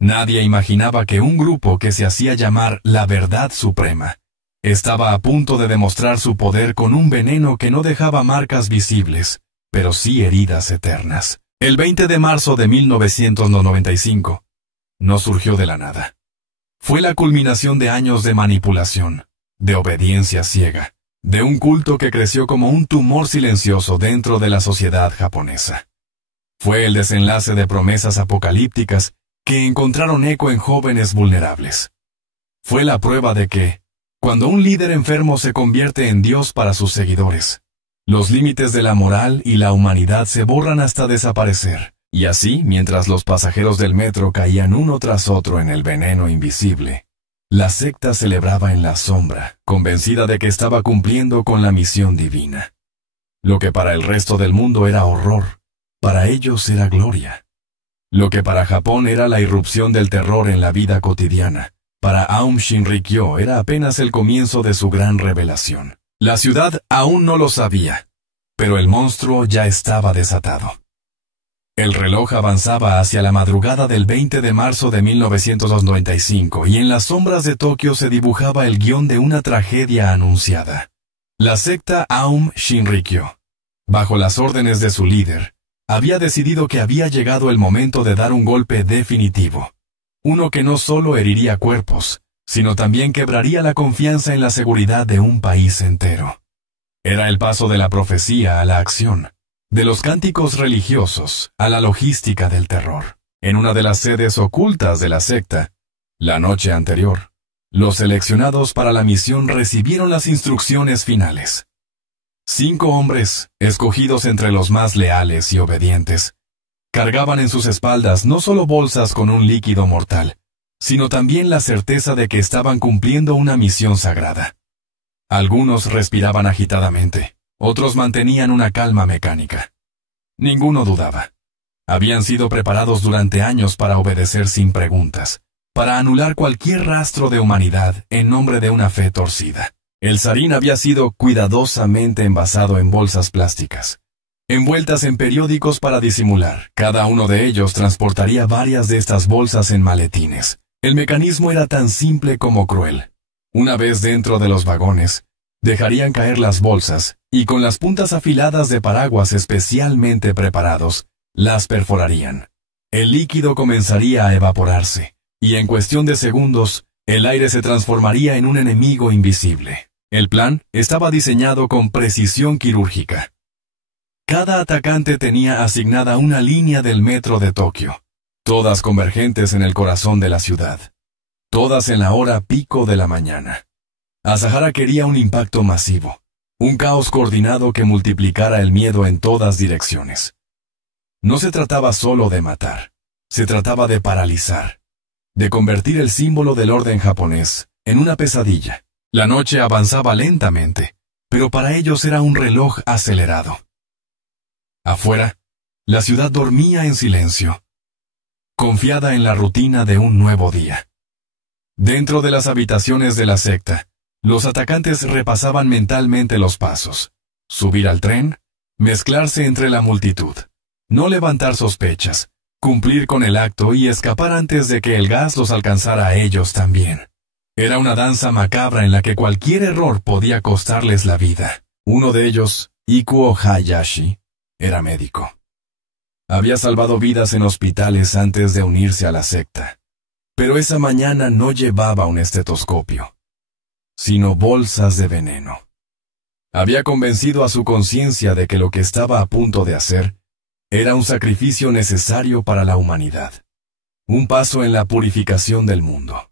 Nadie imaginaba que un grupo que se hacía llamar la Verdad Suprema estaba a punto de demostrar su poder con un veneno que no dejaba marcas visibles, pero sí heridas eternas. El 20 de marzo de 1995 no surgió de la nada. Fue la culminación de años de manipulación, de obediencia ciega, de un culto que creció como un tumor silencioso dentro de la sociedad japonesa. Fue el desenlace de promesas apocalípticas que encontraron eco en jóvenes vulnerables. Fue la prueba de que, cuando un líder enfermo se convierte en Dios para sus seguidores, los límites de la moral y la humanidad se borran hasta desaparecer. Y así, mientras los pasajeros del metro caían uno tras otro en el veneno invisible, la secta celebraba en la sombra, convencida de que estaba cumpliendo con la misión divina. Lo que para el resto del mundo era horror, para ellos era gloria. Lo que para Japón era la irrupción del terror en la vida cotidiana, para Aum Shinrikyo era apenas el comienzo de su gran revelación. La ciudad aún no lo sabía, pero el monstruo ya estaba desatado. El reloj avanzaba hacia la madrugada del 20 de marzo de 1995 y en las sombras de Tokio se dibujaba el guión de una tragedia anunciada. La secta Aum Shinrikyo, bajo las órdenes de su líder, había decidido que había llegado el momento de dar un golpe definitivo. Uno que no solo heriría cuerpos, sino también quebraría la confianza en la seguridad de un país entero. Era el paso de la profecía a la acción, de los cánticos religiosos a la logística del terror. En una de las sedes ocultas de la secta, la noche anterior, los seleccionados para la misión recibieron las instrucciones finales. 5 hombres, escogidos entre los más leales y obedientes, cargaban en sus espaldas no solo bolsas con un líquido mortal, sino también la certeza de que estaban cumpliendo una misión sagrada. Algunos respiraban agitadamente, otros mantenían una calma mecánica. Ninguno dudaba. Habían sido preparados durante años para obedecer sin preguntas, para anular cualquier rastro de humanidad en nombre de una fe torcida. El sarín había sido cuidadosamente envasado en bolsas plásticas, envueltas en periódicos para disimular. Cada uno de ellos transportaría varias de estas bolsas en maletines. El mecanismo era tan simple como cruel. Una vez dentro de los vagones, Dejarían caer las bolsas y con las puntas afiladas de paraguas especialmente preparados, las perforarían. El líquido comenzaría a evaporarse y en cuestión de segundos, el aire se transformaría en un enemigo invisible. El plan estaba diseñado con precisión quirúrgica. Cada atacante tenía asignada una línea del metro de Tokio, todas convergentes en el corazón de la ciudad, todas en la hora pico de la mañana. Asahara quería un impacto masivo, un caos coordinado que multiplicara el miedo en todas direcciones. No se trataba solo de matar, se trataba de paralizar, de convertir el símbolo del orden japonés en una pesadilla. La noche avanzaba lentamente, pero para ellos era un reloj acelerado. Afuera, la ciudad dormía en silencio, confiada en la rutina de un nuevo día. Dentro de las habitaciones de la secta, los atacantes repasaban mentalmente los pasos: subir al tren, mezclarse entre la multitud, no levantar sospechas, cumplir con el acto y escapar antes de que el gas los alcanzara a ellos también. Era una danza macabra en la que cualquier error podía costarles la vida. Uno de ellos, Ikuo Hayashi, era médico. Había salvado vidas en hospitales antes de unirse a la secta, pero esa mañana no llevaba un estetoscopio, sino bolsas de veneno. Había convencido a su conciencia de que lo que estaba a punto de hacer era un sacrificio necesario para la humanidad, un paso en la purificación del mundo.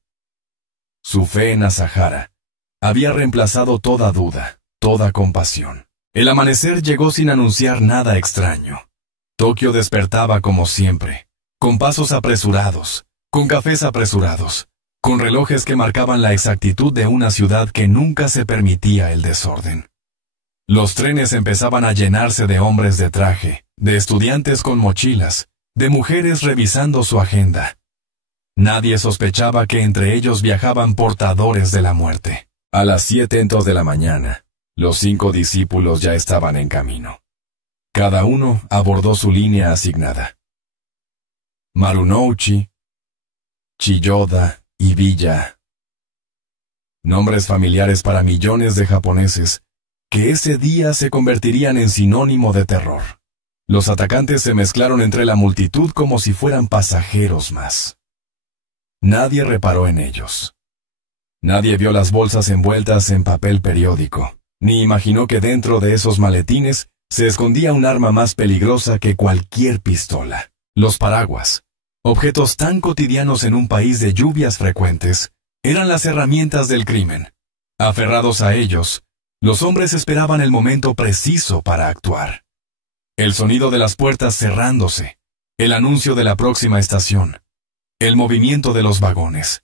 Su fe en Asahara había reemplazado toda duda, toda compasión. El amanecer llegó sin anunciar nada extraño. Tokio despertaba como siempre, con pasos apresurados, con cafés apresurados, con relojes que marcaban la exactitud de una ciudad que nunca se permitía el desorden. Los trenes empezaban a llenarse de hombres de traje, de estudiantes con mochilas, de mujeres revisando su agenda. Nadie sospechaba que entre ellos viajaban portadores de la muerte. A las 7:00 de la mañana, los 5 discípulos ya estaban en camino. Cada uno abordó su línea asignada. Marunouchi, Chiyoda y Villa. Nombres familiares para millones de japoneses que ese día se convertirían en sinónimo de terror. Los atacantes se mezclaron entre la multitud como si fueran pasajeros más. Nadie reparó en ellos. Nadie vio las bolsas envueltas en papel periódico, ni imaginó que dentro de esos maletines se escondía un arma más peligrosa que cualquier pistola: los paraguas. Objetos tan cotidianos en un país de lluvias frecuentes, eran las herramientas del crimen. Aferrados a ellos, los hombres esperaban el momento preciso para actuar. El sonido de las puertas cerrándose, el anuncio de la próxima estación, el movimiento de los vagones.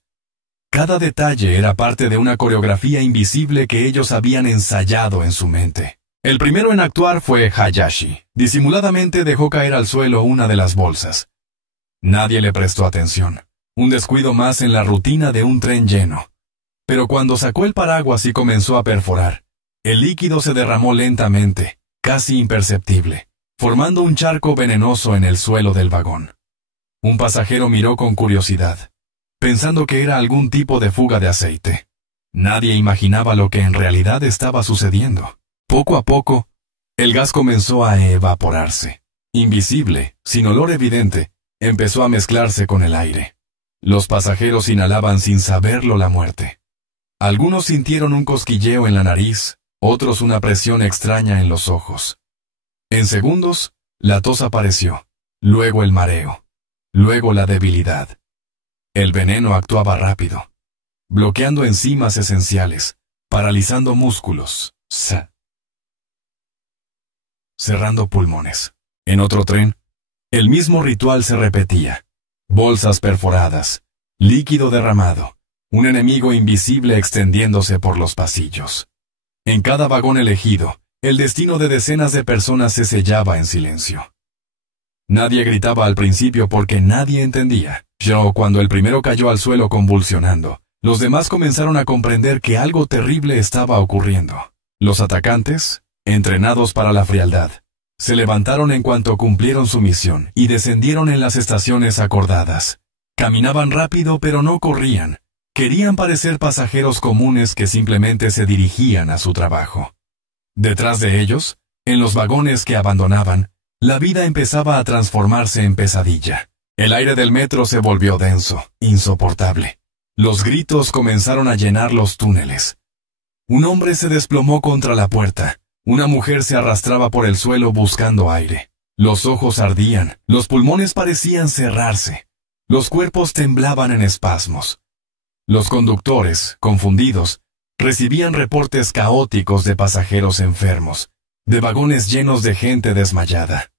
Cada detalle era parte de una coreografía invisible que ellos habían ensayado en su mente. El primero en actuar fue Hayashi. Disimuladamente dejó caer al suelo una de las bolsas. Nadie le prestó atención. Un descuido más en la rutina de un tren lleno. Pero cuando sacó el paraguas y comenzó a perforar, el líquido se derramó lentamente, casi imperceptible, formando un charco venenoso en el suelo del vagón. Un pasajero miró con curiosidad, pensando que era algún tipo de fuga de aceite. Nadie imaginaba lo que en realidad estaba sucediendo. Poco a poco, el gas comenzó a evaporarse. Invisible, sin olor evidente, empezó a mezclarse con el aire. Los pasajeros inhalaban sin saberlo la muerte. Algunos sintieron un cosquilleo en la nariz, otros una presión extraña en los ojos. En segundos, la tos apareció, luego el mareo, luego la debilidad. El veneno actuaba rápido, bloqueando enzimas esenciales, paralizando músculos, cerrando pulmones. En otro tren, el mismo ritual se repetía. Bolsas perforadas, líquido derramado, un enemigo invisible extendiéndose por los pasillos. En cada vagón elegido, el destino de decenas de personas se sellaba en silencio. Nadie gritaba al principio porque nadie entendía. Pero cuando el primero cayó al suelo convulsionando, los demás comenzaron a comprender que algo terrible estaba ocurriendo. Los atacantes, entrenados para la frialdad, se levantaron en cuanto cumplieron su misión y descendieron en las estaciones acordadas. Caminaban rápido pero no corrían, Querían parecer pasajeros comunes que simplemente se dirigían a su trabajo. Detrás de ellos, en los vagones que abandonaban, la vida empezaba a transformarse en pesadilla. El aire del metro se volvió denso, insoportable. Los gritos comenzaron a llenar los túneles. Un hombre se desplomó contra la puerta. Una mujer se arrastraba por el suelo buscando aire. Los ojos ardían, los pulmones parecían cerrarse. Los cuerpos temblaban en espasmos. Los conductores, confundidos, recibían reportes caóticos de pasajeros enfermos, de vagones llenos de gente desmayada.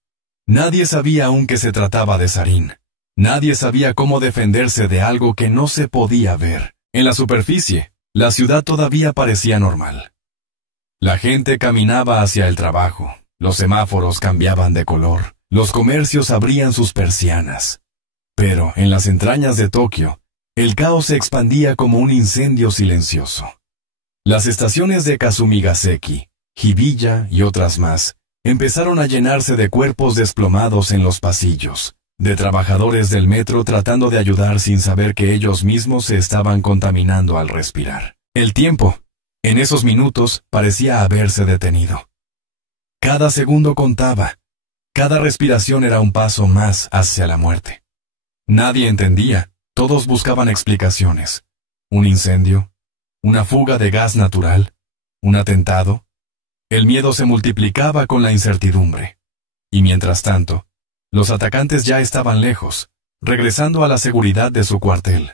Nadie sabía aún que se trataba de sarín. Nadie sabía cómo defenderse de algo que no se podía ver. En la superficie, la ciudad todavía parecía normal. La gente caminaba hacia el trabajo, los semáforos cambiaban de color, los comercios abrían sus persianas. Pero en las entrañas de Tokio, el caos se expandía como un incendio silencioso. Las estaciones de Kasumigaseki, Hibiya y otras más, empezaron a llenarse de cuerpos desplomados en los pasillos, de trabajadores del metro tratando de ayudar sin saber que ellos mismos se estaban contaminando al respirar. El tiempo, en esos minutos, parecía haberse detenido. Cada segundo contaba, cada respiración era un paso más hacia la muerte. Nadie entendía, todos buscaban explicaciones. Un incendio, una fuga de gas natural, un atentado. El miedo se multiplicaba con la incertidumbre. Y mientras tanto, los atacantes ya estaban lejos, regresando a la seguridad de su cuartel,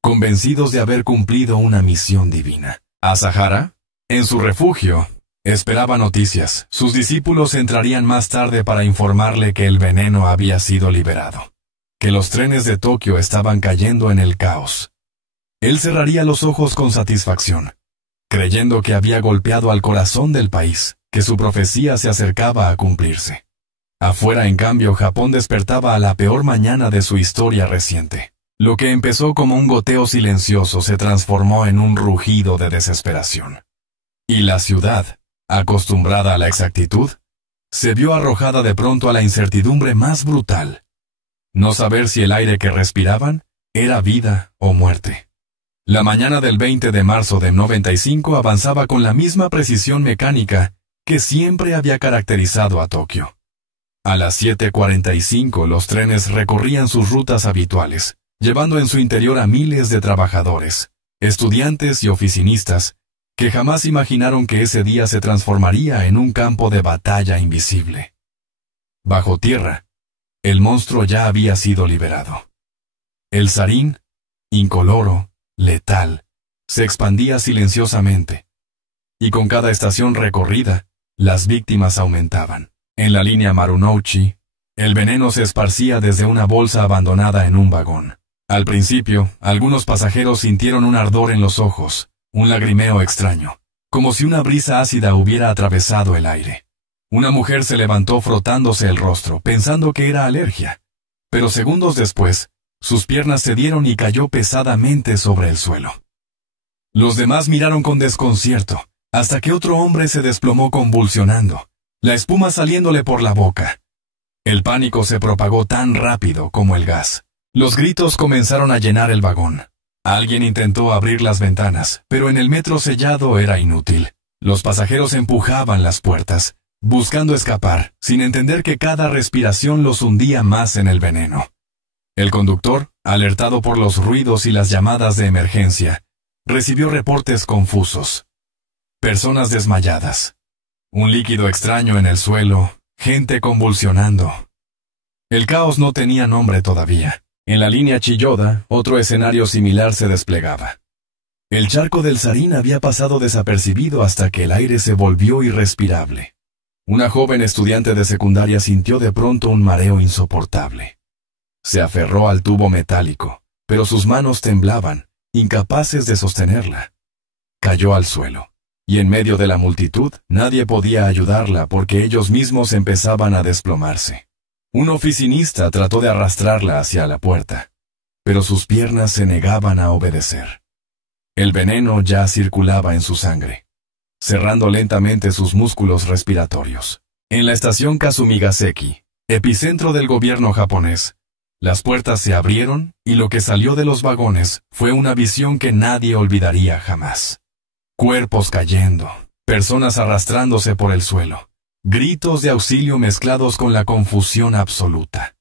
convencidos de haber cumplido una misión divina. Asahara, en su refugio, esperaba noticias. Sus discípulos entrarían más tarde para informarle que el veneno había sido liberado, que los trenes de Tokio estaban cayendo en el caos. Él cerraría los ojos con satisfacción, creyendo que había golpeado al corazón del país, que su profecía se acercaba a cumplirse. Afuera, en cambio, Japón despertaba a la peor mañana de su historia reciente. Lo que empezó como un goteo silencioso se transformó en un rugido de desesperación. Y la ciudad, acostumbrada a la exactitud, se vio arrojada de pronto a la incertidumbre más brutal. No saber si el aire que respiraban era vida o muerte. La mañana del 20 de marzo de 95 avanzaba con la misma precisión mecánica que siempre había caracterizado a Tokio. A las 7:45 los trenes recorrían sus rutas habituales, llevando en su interior a miles de trabajadores, estudiantes y oficinistas, que jamás imaginaron que ese día se transformaría en un campo de batalla invisible. Bajo tierra, el monstruo ya había sido liberado. El sarín, incoloro, letal, se expandía silenciosamente, y con cada estación recorrida, las víctimas aumentaban. En la línea Marunouchi, el veneno se esparcía desde una bolsa abandonada en un vagón. Al principio, algunos pasajeros sintieron un ardor en los ojos, un lagrimeo extraño, como si una brisa ácida hubiera atravesado el aire. Una mujer se levantó frotándose el rostro, pensando que era alergia, pero segundos después, sus piernas cedieron y cayó pesadamente sobre el suelo. Los demás miraron con desconcierto, hasta que otro hombre se desplomó convulsionando, la espuma saliéndole por la boca. El pánico se propagó tan rápido como el gas. Los gritos comenzaron a llenar el vagón. Alguien intentó abrir las ventanas, pero en el metro sellado era inútil. Los pasajeros empujaban las puertas, buscando escapar, sin entender que cada respiración los hundía más en el veneno. El conductor, alertado por los ruidos y las llamadas de emergencia, recibió reportes confusos. Personas desmayadas. Un líquido extraño en el suelo, gente convulsionando. El caos no tenía nombre todavía. En la línea Chiyoda, otro escenario similar se desplegaba. El charco del sarín había pasado desapercibido hasta que el aire se volvió irrespirable. Una joven estudiante de secundaria sintió de pronto un mareo insoportable. Se aferró al tubo metálico, pero sus manos temblaban, incapaces de sostenerla. Cayó al suelo. Y en medio de la multitud, nadie podía ayudarla porque ellos mismos empezaban a desplomarse. Un oficinista trató de arrastrarla hacia la puerta, pero sus piernas se negaban a obedecer. El veneno ya circulaba en su sangre, cerrando lentamente sus músculos respiratorios. En la estación Kasumigaseki, epicentro del gobierno japonés, Las puertas se abrieron y lo que salió de los vagones fue una visión que nadie olvidaría jamás. Cuerpos cayendo, personas arrastrándose por el suelo, gritos de auxilio mezclados con la confusión absoluta.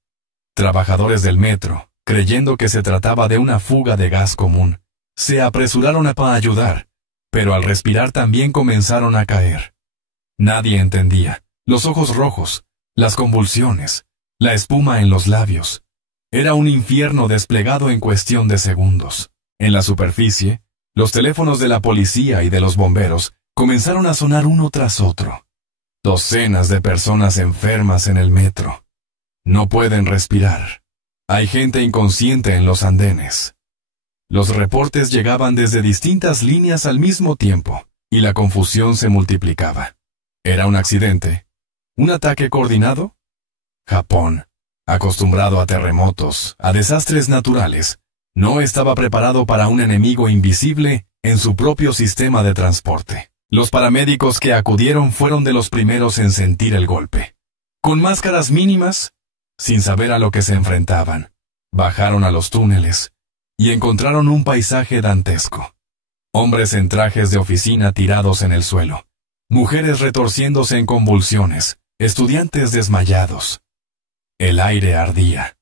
Trabajadores del metro, creyendo que se trataba de una fuga de gas común, se apresuraron a ayudar, pero al respirar también comenzaron a caer. Nadie entendía, los ojos rojos, las convulsiones, la espuma en los labios. Era un infierno desplegado en cuestión de segundos. En la superficie, los teléfonos de la policía y de los bomberos comenzaron a sonar uno tras otro. Docenas de personas enfermas en el metro. No pueden respirar. Hay gente inconsciente en los andenes. Los reportes llegaban desde distintas líneas al mismo tiempo, y la confusión se multiplicaba. ¿Era un accidente? ¿Un ataque coordinado? Japón, acostumbrado a terremotos, a desastres naturales, no estaba preparado para un enemigo invisible en su propio sistema de transporte. Los paramédicos que acudieron fueron de los primeros en sentir el golpe. Con máscaras mínimas, sin saber a lo que se enfrentaban, bajaron a los túneles y encontraron un paisaje dantesco. Hombres en trajes de oficina tirados en el suelo, mujeres retorciéndose en convulsiones, estudiantes desmayados. El aire ardía.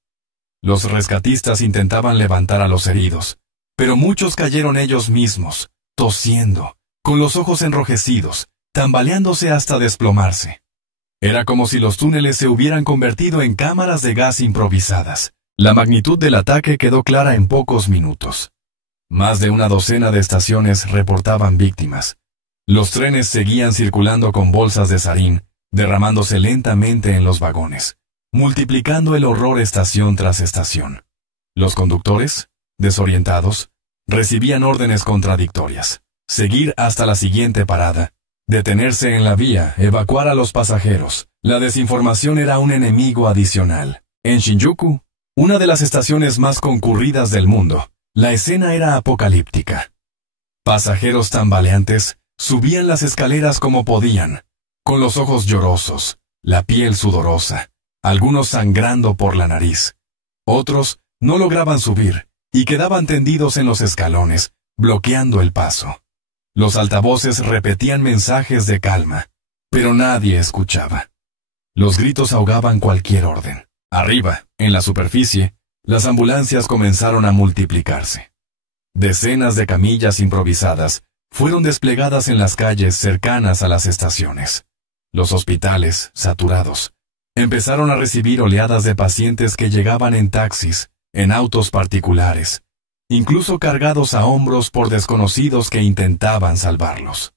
Los rescatistas intentaban levantar a los heridos, pero muchos cayeron ellos mismos, tosiendo, con los ojos enrojecidos, tambaleándose hasta desplomarse. Era como si los túneles se hubieran convertido en cámaras de gas improvisadas. La magnitud del ataque quedó clara en pocos minutos. Más de una docena de estaciones reportaban víctimas. Los trenes seguían circulando con bolsas de sarín, derramándose lentamente en los vagones, multiplicando el horror estación tras estación. Los conductores, desorientados, recibían órdenes contradictorias. Seguir hasta la siguiente parada, detenerse en la vía, evacuar a los pasajeros. La desinformación era un enemigo adicional. En Shinjuku, una de las estaciones más concurridas del mundo, la escena era apocalíptica. Pasajeros tambaleantes subían las escaleras como podían, con los ojos llorosos, la piel sudorosa, algunos sangrando por la nariz. Otros no lograban subir y quedaban tendidos en los escalones, bloqueando el paso. Los altavoces repetían mensajes de calma, pero nadie escuchaba. Los gritos ahogaban cualquier orden. Arriba, en la superficie, las ambulancias comenzaron a multiplicarse. Decenas de camillas improvisadas fueron desplegadas en las calles cercanas a las estaciones. Los hospitales, saturados, empezaron a recibir oleadas de pacientes que llegaban en taxis, en autos particulares, incluso cargados a hombros por desconocidos que intentaban salvarlos.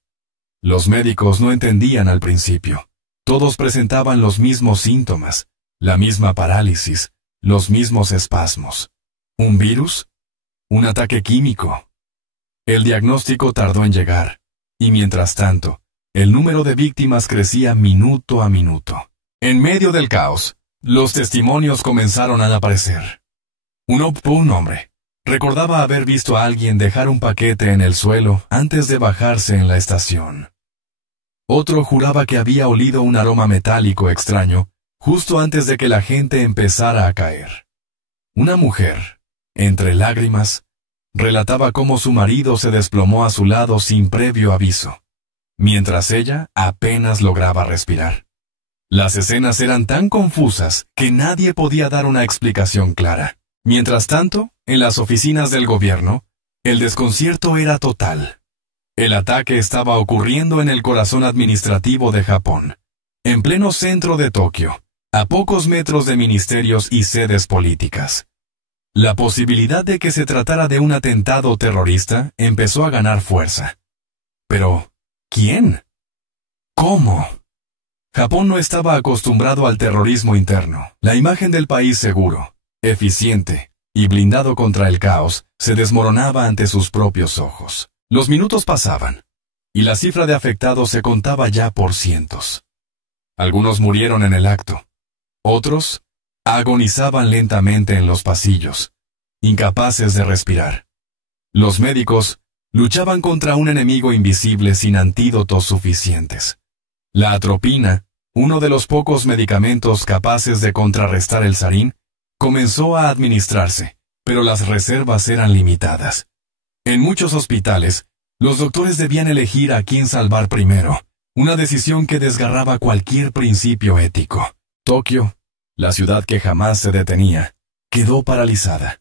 Los médicos no entendían al principio. Todos presentaban los mismos síntomas, la misma parálisis, los mismos espasmos. ¿Un virus? ¿Un ataque químico? El diagnóstico tardó en llegar, y mientras tanto, el número de víctimas crecía minuto a minuto. En medio del caos, los testimonios comenzaron a aparecer. Un hombre recordaba haber visto a alguien dejar un paquete en el suelo antes de bajarse en la estación. Otro juraba que había olido un aroma metálico extraño justo antes de que la gente empezara a caer. Una mujer, entre lágrimas, relataba cómo su marido se desplomó a su lado sin previo aviso, mientras ella apenas lograba respirar. Las escenas eran tan confusas que nadie podía dar una explicación clara. Mientras tanto, en las oficinas del gobierno, el desconcierto era total. El ataque estaba ocurriendo en el corazón administrativo de Japón, en pleno centro de Tokio, a pocos metros de ministerios y sedes políticas. La posibilidad de que se tratara de un atentado terrorista empezó a ganar fuerza. Pero, ¿quién? ¿Cómo? Japón no estaba acostumbrado al terrorismo interno. La imagen del país seguro, eficiente y blindado contra el caos se desmoronaba ante sus propios ojos. Los minutos pasaban, y la cifra de afectados se contaba ya por cientos. Algunos murieron en el acto. Otros agonizaban lentamente en los pasillos, incapaces de respirar. Los médicos luchaban contra un enemigo invisible sin antídotos suficientes. La atropina, uno de los pocos medicamentos capaces de contrarrestar el sarín, comenzó a administrarse, pero las reservas eran limitadas. En muchos hospitales, los doctores debían elegir a quién salvar primero, una decisión que desgarraba cualquier principio ético. Tokio, la ciudad que jamás se detenía, quedó paralizada.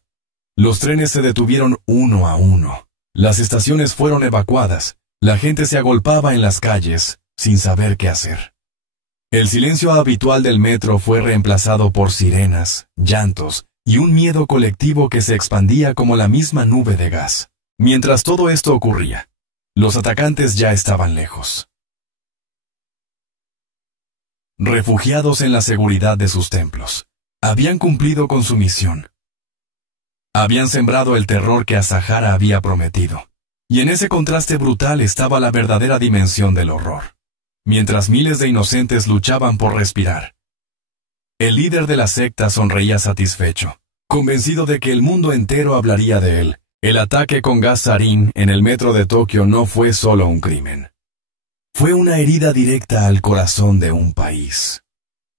Los trenes se detuvieron uno a uno. Las estaciones fueron evacuadas. La gente se agolpaba en las calles, sin saber qué hacer. El silencio habitual del metro fue reemplazado por sirenas, llantos y un miedo colectivo que se expandía como la misma nube de gas. Mientras todo esto ocurría, los atacantes ya estaban lejos. Refugiados en la seguridad de sus templos, habían cumplido con su misión. Habían sembrado el terror que Asahara había prometido. Y en ese contraste brutal estaba la verdadera dimensión del horror. Mientras miles de inocentes luchaban por respirar, el líder de la secta sonreía satisfecho, convencido de que el mundo entero hablaría de él. El ataque con gas sarín en el metro de Tokio no fue solo un crimen. Fue una herida directa al corazón de un país.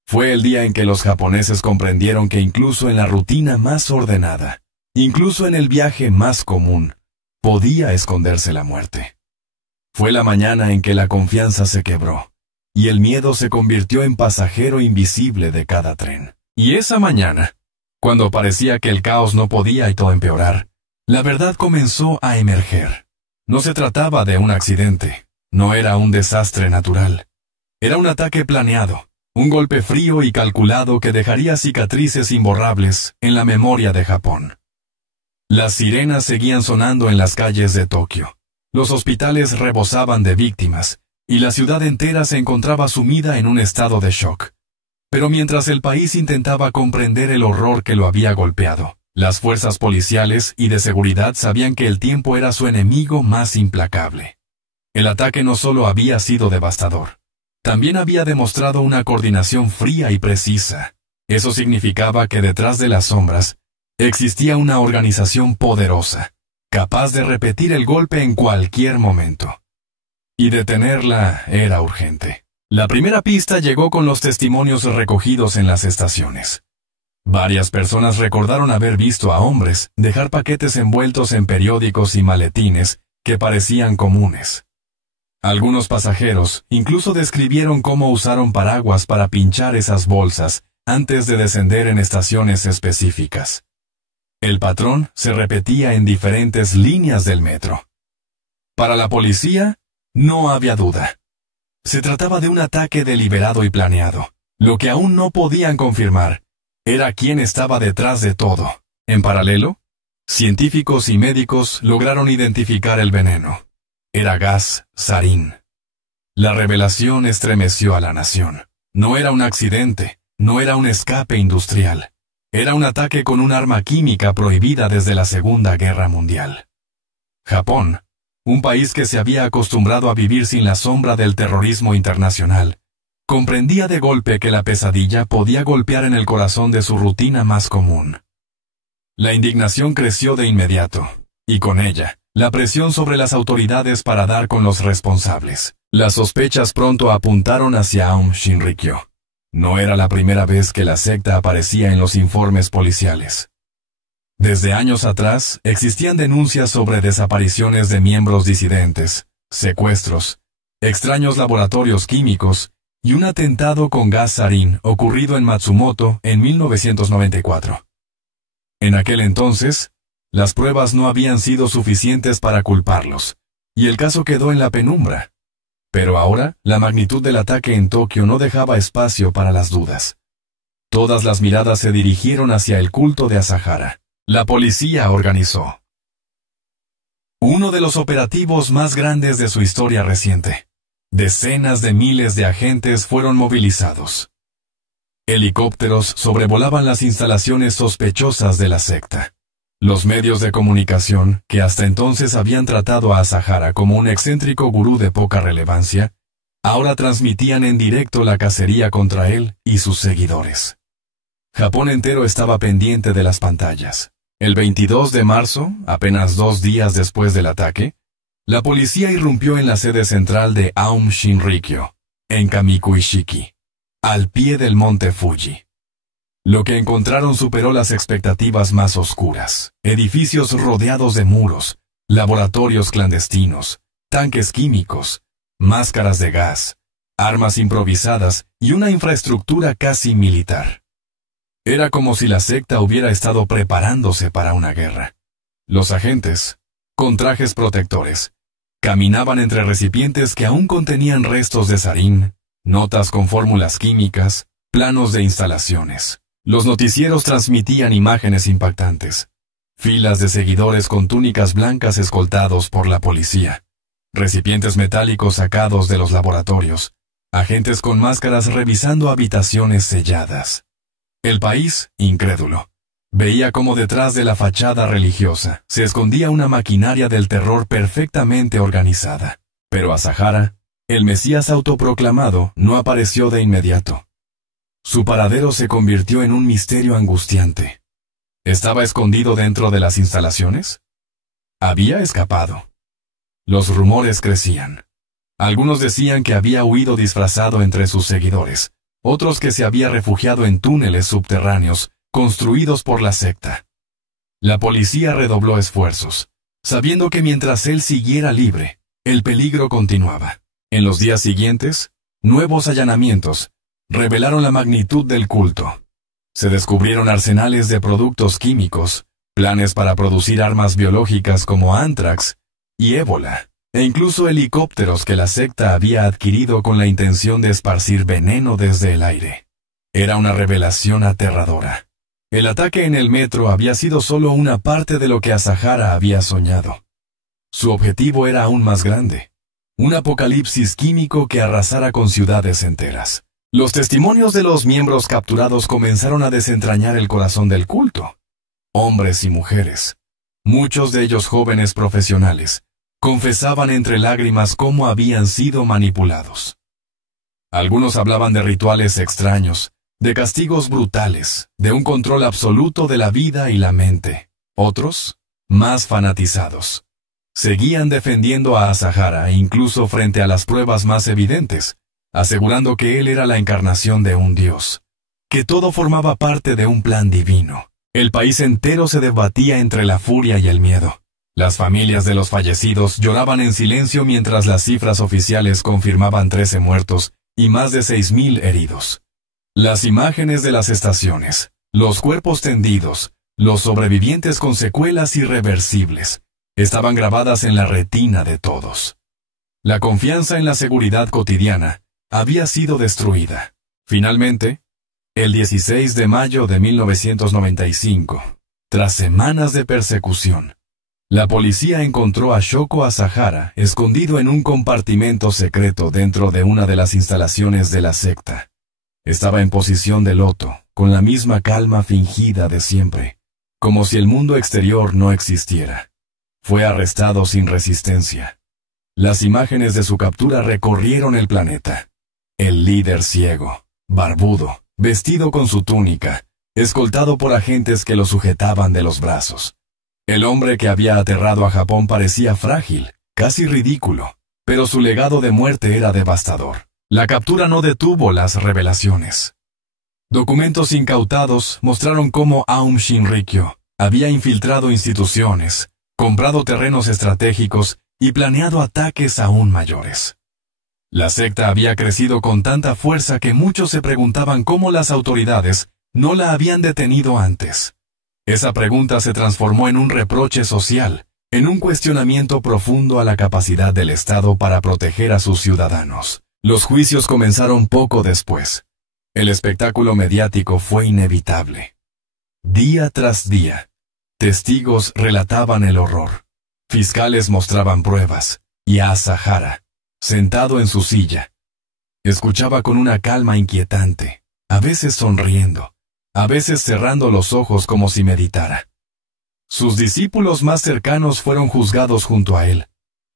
Fue el día en que los japoneses comprendieron que incluso en la rutina más ordenada, incluso en el viaje más común, podía esconderse la muerte. Fue la mañana en que la confianza se quebró, y el miedo se convirtió en pasajero invisible de cada tren. Y esa mañana, cuando parecía que el caos no podía y todo empeorar, la verdad comenzó a emerger. No se trataba de un accidente, no era un desastre natural. Era un ataque planeado, un golpe frío y calculado que dejaría cicatrices imborrables en la memoria de Japón. Las sirenas seguían sonando en las calles de Tokio. Los hospitales rebosaban de víctimas, y la ciudad entera se encontraba sumida en un estado de shock. Pero mientras el país intentaba comprender el horror que lo había golpeado, las fuerzas policiales y de seguridad sabían que el tiempo era su enemigo más implacable. El ataque no solo había sido devastador, también había demostrado una coordinación fría y precisa. Eso significaba que detrás de las sombras existía una organización poderosa, capaz de repetir el golpe en cualquier momento. Y detenerla era urgente. La primera pista llegó con los testimonios recogidos en las estaciones. Varias personas recordaron haber visto a hombres dejar paquetes envueltos en periódicos y maletines que parecían comunes. Algunos pasajeros incluso describieron cómo usaron paraguas para pinchar esas bolsas antes de descender en estaciones específicas. El patrón se repetía en diferentes líneas del metro. Para la policía, no había duda. Se trataba de un ataque deliberado y planeado. Lo que aún no podían confirmar era quién estaba detrás de todo. En paralelo, científicos y médicos lograron identificar el veneno. Era gas sarín. La revelación estremeció a la nación. No era un accidente, no era un escape industrial. Era un ataque con un arma química prohibida desde la Segunda Guerra Mundial. Japón, un país que se había acostumbrado a vivir sin la sombra del terrorismo internacional, comprendía de golpe que la pesadilla podía golpear en el corazón de su rutina más común. La indignación creció de inmediato, y con ella, la presión sobre las autoridades para dar con los responsables. Las sospechas pronto apuntaron hacia Aum Shinrikyo. No era la primera vez que la secta aparecía en los informes policiales. Desde años atrás, existían denuncias sobre desapariciones de miembros disidentes, secuestros, extraños laboratorios químicos y un atentado con gas sarín ocurrido en Matsumoto en 1994. En aquel entonces, las pruebas no habían sido suficientes para culparlos, y el caso quedó en la penumbra. Pero ahora, la magnitud del ataque en Tokio no dejaba espacio para las dudas. Todas las miradas se dirigieron hacia el culto de Asahara. La policía organizó uno de los operativos más grandes de su historia reciente. Decenas de miles de agentes fueron movilizados. Helicópteros sobrevolaban las instalaciones sospechosas de la secta. Los medios de comunicación, que hasta entonces habían tratado a Asahara como un excéntrico gurú de poca relevancia, ahora transmitían en directo la cacería contra él y sus seguidores. Japón entero estaba pendiente de las pantallas. El 22 de marzo, apenas 2 días después del ataque, la policía irrumpió en la sede central de Aum Shinrikyo, en Kamikuishiki, al pie del monte Fuji. Lo que encontraron superó las expectativas más oscuras. Edificios rodeados de muros, laboratorios clandestinos, tanques químicos, máscaras de gas, armas improvisadas y una infraestructura casi militar. Era como si la secta hubiera estado preparándose para una guerra. Los agentes, con trajes protectores, caminaban entre recipientes que aún contenían restos de sarín, notas con fórmulas químicas, planos de instalaciones. Los noticieros transmitían imágenes impactantes. Filas de seguidores con túnicas blancas escoltados por la policía. Recipientes metálicos sacados de los laboratorios. Agentes con máscaras revisando habitaciones selladas. El país, incrédulo, veía cómo detrás de la fachada religiosa se escondía una maquinaria del terror perfectamente organizada. Pero Asahara, el Mesías autoproclamado, no apareció de inmediato. Su paradero se convirtió en un misterio angustiante. ¿Estaba escondido dentro de las instalaciones? Había escapado. Los rumores crecían. Algunos decían que había huido disfrazado entre sus seguidores, otros que se había refugiado en túneles subterráneos construidos por la secta. La policía redobló esfuerzos, sabiendo que mientras él siguiera libre, el peligro continuaba. En los días siguientes, nuevos allanamientos revelaron la magnitud del culto. Se descubrieron arsenales de productos químicos, planes para producir armas biológicas como Anthrax y ébola, e incluso helicópteros que la secta había adquirido con la intención de esparcir veneno desde el aire. Era una revelación aterradora. El ataque en el metro había sido solo una parte de lo que Asahara había soñado. Su objetivo era aún más grande. Un apocalipsis químico que arrasara con ciudades enteras. Los testimonios de los miembros capturados comenzaron a desentrañar el corazón del culto. Hombres y mujeres, muchos de ellos jóvenes profesionales, confesaban entre lágrimas cómo habían sido manipulados. Algunos hablaban de rituales extraños, de castigos brutales, de un control absoluto de la vida y la mente. Otros, más fanatizados, seguían defendiendo a Asahara incluso frente a las pruebas más evidentes, asegurando que él era la encarnación de un dios, que todo formaba parte de un plan divino. El país entero se debatía entre la furia y el miedo. Las familias de los fallecidos lloraban en silencio mientras las cifras oficiales confirmaban 13 muertos y más de 6.000 heridos. Las imágenes de las estaciones, los cuerpos tendidos, los sobrevivientes con secuelas irreversibles, estaban grabadas en la retina de todos. La confianza en la seguridad cotidiana había sido destruida. Finalmente, el 16 de mayo de 1995, tras semanas de persecución, la policía encontró a Shoko Asahara escondido en un compartimento secreto dentro de una de las instalaciones de la secta. Estaba en posición de loto, con la misma calma fingida de siempre, como si el mundo exterior no existiera. Fue arrestado sin resistencia. Las imágenes de su captura recorrieron el planeta. El líder ciego, barbudo, vestido con su túnica, escoltado por agentes que lo sujetaban de los brazos. El hombre que había aterrado a Japón parecía frágil, casi ridículo, pero su legado de muerte era devastador. La captura no detuvo las revelaciones. Documentos incautados mostraron cómo Aum Shinrikyo había infiltrado instituciones, comprado terrenos estratégicos y planeado ataques aún mayores. La secta había crecido con tanta fuerza que muchos se preguntaban cómo las autoridades no la habían detenido antes. Esa pregunta se transformó en un reproche social, en un cuestionamiento profundo a la capacidad del Estado para proteger a sus ciudadanos. Los juicios comenzaron poco después. El espectáculo mediático fue inevitable. Día tras día, testigos relataban el horror. Fiscales mostraban pruebas, y a Asahara, sentado en su silla, escuchaba con una calma inquietante, a veces sonriendo, a veces cerrando los ojos como si meditara. Sus discípulos más cercanos fueron juzgados junto a él.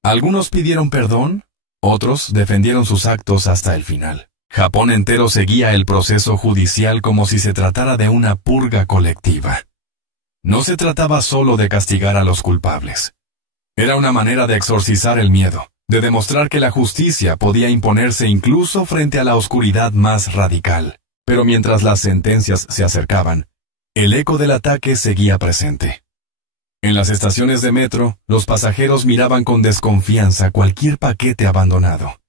Algunos pidieron perdón, otros defendieron sus actos hasta el final. Japón entero seguía el proceso judicial como si se tratara de una purga colectiva. No se trataba solo de castigar a los culpables. Era una manera de exorcizar el miedo, de demostrar que la justicia podía imponerse incluso frente a la oscuridad más radical. Pero mientras las sentencias se acercaban, el eco del ataque seguía presente. En las estaciones de metro, los pasajeros miraban con desconfianza cualquier paquete abandonado.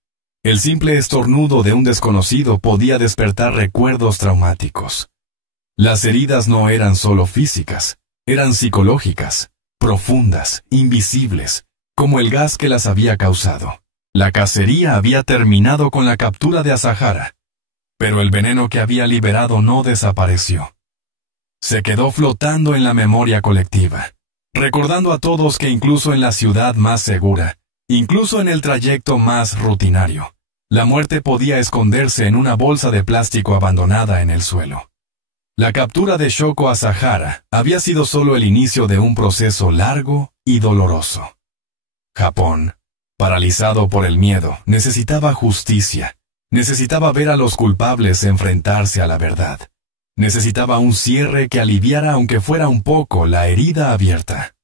El simple estornudo de un desconocido podía despertar recuerdos traumáticos. Las heridas no eran solo físicas, eran psicológicas, profundas, invisibles, como el gas que las había causado. La cacería había terminado con la captura de Asahara, pero el veneno que había liberado no desapareció. Se quedó flotando en la memoria colectiva, recordando a todos que incluso en la ciudad más segura, incluso en el trayecto más rutinario, la muerte podía esconderse en una bolsa de plástico abandonada en el suelo. La captura de Shoko Asahara había sido solo el inicio de un proceso largo y doloroso. Japón, paralizado por el miedo, necesitaba justicia, necesitaba ver a los culpables enfrentarse a la verdad. Necesitaba un cierre que aliviara aunque fuera un poco la herida abierta.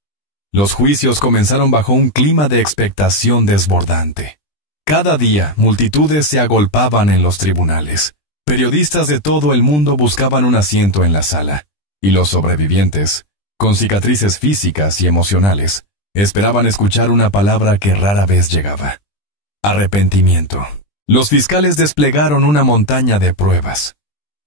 Los juicios comenzaron bajo un clima de expectación desbordante. Cada día, multitudes se agolpaban en los tribunales. Periodistas de todo el mundo buscaban un asiento en la sala, y los sobrevivientes, con cicatrices físicas y emocionales, esperaban escuchar una palabra que rara vez llegaba: arrepentimiento. Los fiscales desplegaron una montaña de pruebas.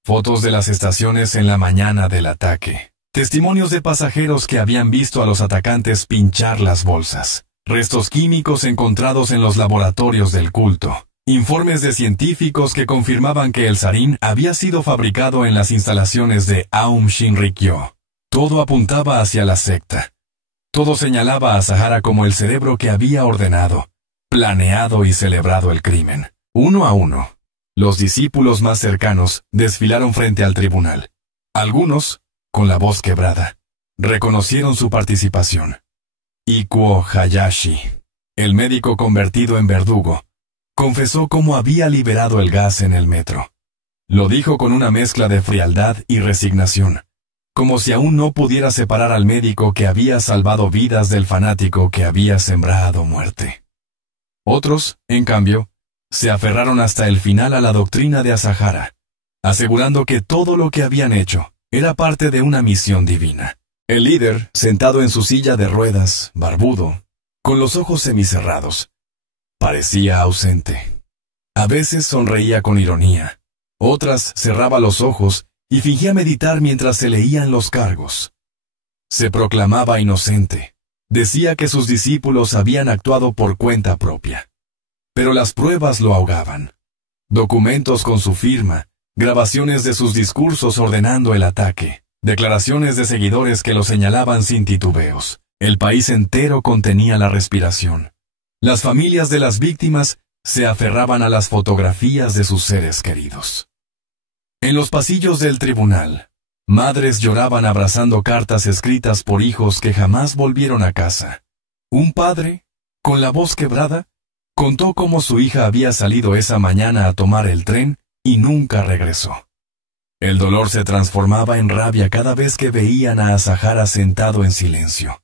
Fotos de las estaciones en la mañana del ataque. Testimonios de pasajeros que habían visto a los atacantes pinchar las bolsas. Restos químicos encontrados en los laboratorios del culto. Informes de científicos que confirmaban que el sarín había sido fabricado en las instalaciones de Aum Shinrikyo. Todo apuntaba hacia la secta. Todo señalaba a Asahara como el cerebro que había ordenado, planeado y celebrado el crimen. Uno a uno, los discípulos más cercanos desfilaron frente al tribunal. Algunos, con la voz quebrada, reconocieron su participación. Ikuo Hayashi, el médico convertido en verdugo, confesó cómo había liberado el gas en el metro. Lo dijo con una mezcla de frialdad y resignación, como si aún no pudiera separar al médico que había salvado vidas del fanático que había sembrado muerte. Otros, en cambio, se aferraron hasta el final a la doctrina de Asahara, asegurando que todo lo que habían hecho era parte de una misión divina. El líder, sentado en su silla de ruedas, barbudo, con los ojos semicerrados, parecía ausente. A veces sonreía con ironía, otras cerraba los ojos y fingía meditar mientras se leían los cargos. Se proclamaba inocente, decía que sus discípulos habían actuado por cuenta propia. Pero las pruebas lo ahogaban. Documentos con su firma, grabaciones de sus discursos ordenando el ataque, declaraciones de seguidores que lo señalaban sin titubeos. El país entero contenía la respiración. Las familias de las víctimas se aferraban a las fotografías de sus seres queridos. En los pasillos del tribunal, madres lloraban abrazando cartas escritas por hijos que jamás volvieron a casa. Un padre, con la voz quebrada, contó cómo su hija había salido esa mañana a tomar el tren y nunca regresó. El dolor se transformaba en rabia cada vez que veían a Asahara sentado en silencio,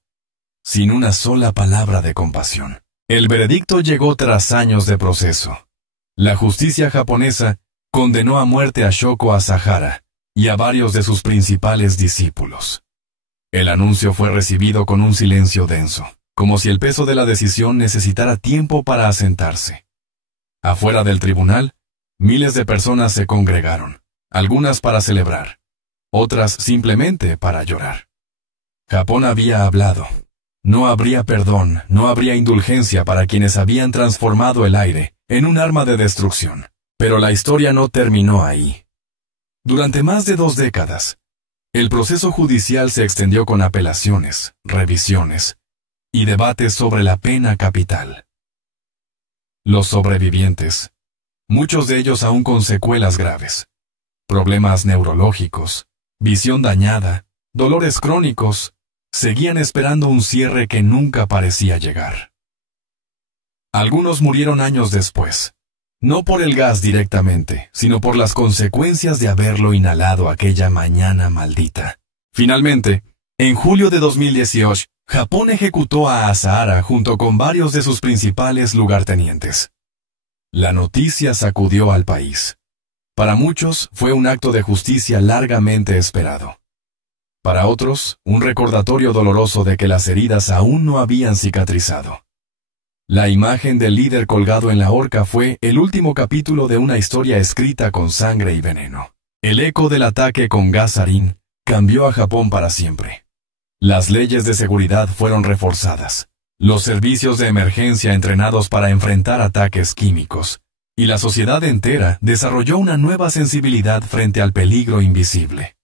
sin una sola palabra de compasión. El veredicto llegó tras años de proceso. La justicia japonesa condenó a muerte a Shoko Asahara y a varios de sus principales discípulos. El anuncio fue recibido con un silencio denso, como si el peso de la decisión necesitara tiempo para asentarse. Afuera del tribunal, miles de personas se congregaron, algunas para celebrar, otras simplemente para llorar. Japón había hablado. No habría perdón, no habría indulgencia para quienes habían transformado el aire en un arma de destrucción. Pero la historia no terminó ahí. Durante más de 2 décadas, el proceso judicial se extendió con apelaciones, revisiones y debates sobre la pena capital. Los sobrevivientes, muchos de ellos aún con secuelas graves, problemas neurológicos, visión dañada, dolores crónicos, seguían esperando un cierre que nunca parecía llegar. Algunos murieron años después, no por el gas directamente, sino por las consecuencias de haberlo inhalado aquella mañana maldita. Finalmente, en julio de 2018, Japón ejecutó a Asahara junto con varios de sus principales lugartenientes. La noticia sacudió al país. Para muchos fue un acto de justicia largamente esperado. Para otros, un recordatorio doloroso de que las heridas aún no habían cicatrizado. La imagen del líder colgado en la horca fue el último capítulo de una historia escrita con sangre y veneno. El eco del ataque con gas sarín cambió a Japón para siempre. Las leyes de seguridad fueron reforzadas, los servicios de emergencia entrenados para enfrentar ataques químicos, y la sociedad entera desarrolló una nueva sensibilidad frente al peligro invisible.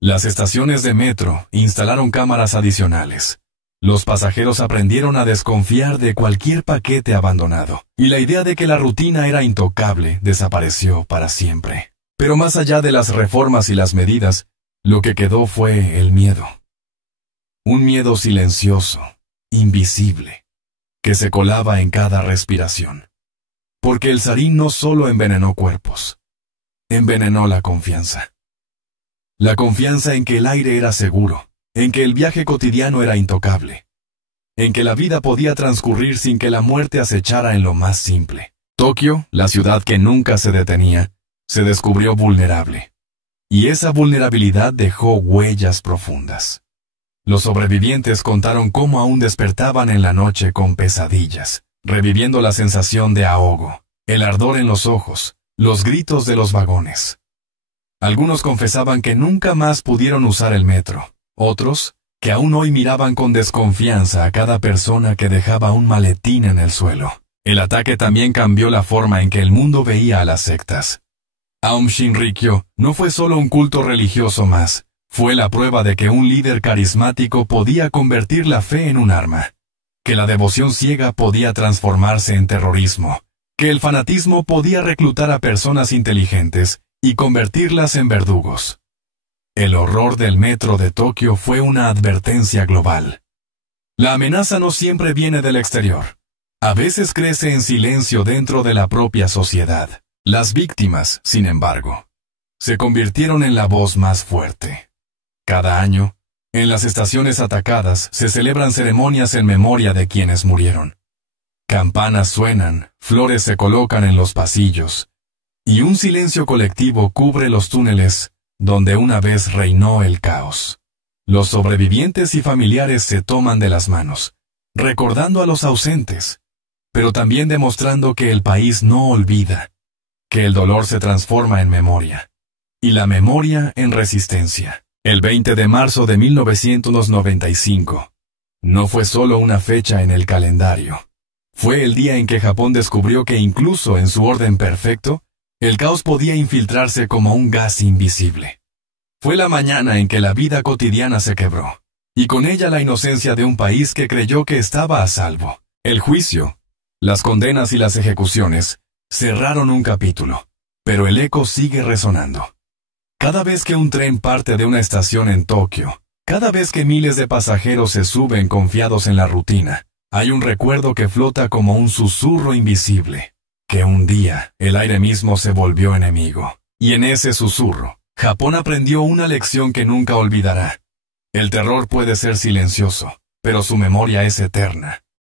Las estaciones de metro instalaron cámaras adicionales. Los pasajeros aprendieron a desconfiar de cualquier paquete abandonado, y la idea de que la rutina era intocable desapareció para siempre. Pero más allá de las reformas y las medidas, lo que quedó fue el miedo. Un miedo silencioso, invisible, que se colaba en cada respiración. Porque el sarín no solo envenenó cuerpos, envenenó la confianza. La confianza en que el aire era seguro, en que el viaje cotidiano era intocable, en que la vida podía transcurrir sin que la muerte acechara en lo más simple. Tokio, la ciudad que nunca se detenía, se descubrió vulnerable. Y esa vulnerabilidad dejó huellas profundas. Los sobrevivientes contaron cómo aún despertaban en la noche con pesadillas, reviviendo la sensación de ahogo, el ardor en los ojos, los gritos de los vagones. Algunos confesaban que nunca más pudieron usar el metro, otros, que aún hoy miraban con desconfianza a cada persona que dejaba un maletín en el suelo. El ataque también cambió la forma en que el mundo veía a las sectas. Aum Shinrikyo no fue solo un culto religioso más, fue la prueba de que un líder carismático podía convertir la fe en un arma, que la devoción ciega podía transformarse en terrorismo, que el fanatismo podía reclutar a personas inteligentes y convertirlas en verdugos. El horror del metro de Tokio fue una advertencia global. La amenaza no siempre viene del exterior. A veces crece en silencio dentro de la propia sociedad. Las víctimas, sin embargo, se convirtieron en la voz más fuerte. Cada año, en las estaciones atacadas se celebran ceremonias en memoria de quienes murieron. Campanas suenan, flores se colocan en los pasillos, y un silencio colectivo cubre los túneles donde una vez reinó el caos. Los sobrevivientes y familiares se toman de las manos, recordando a los ausentes, pero también demostrando que el país no olvida, que el dolor se transforma en memoria, y la memoria en resistencia. El 20 de marzo de 1995 no fue solo una fecha en el calendario. Fue el día en que Japón descubrió que incluso en su orden perfecto, el caos podía infiltrarse como un gas invisible. Fue la mañana en que la vida cotidiana se quebró, y con ella la inocencia de un país que creyó que estaba a salvo. El juicio, las condenas y las ejecuciones cerraron un capítulo, pero el eco sigue resonando. Cada vez que un tren parte de una estación en Tokio, cada vez que miles de pasajeros se suben confiados en la rutina, hay un recuerdo que flota como un susurro invisible, que un día el aire mismo se volvió enemigo. Y en ese susurro, Japón aprendió una lección que nunca olvidará. El terror puede ser silencioso, pero su memoria es eterna.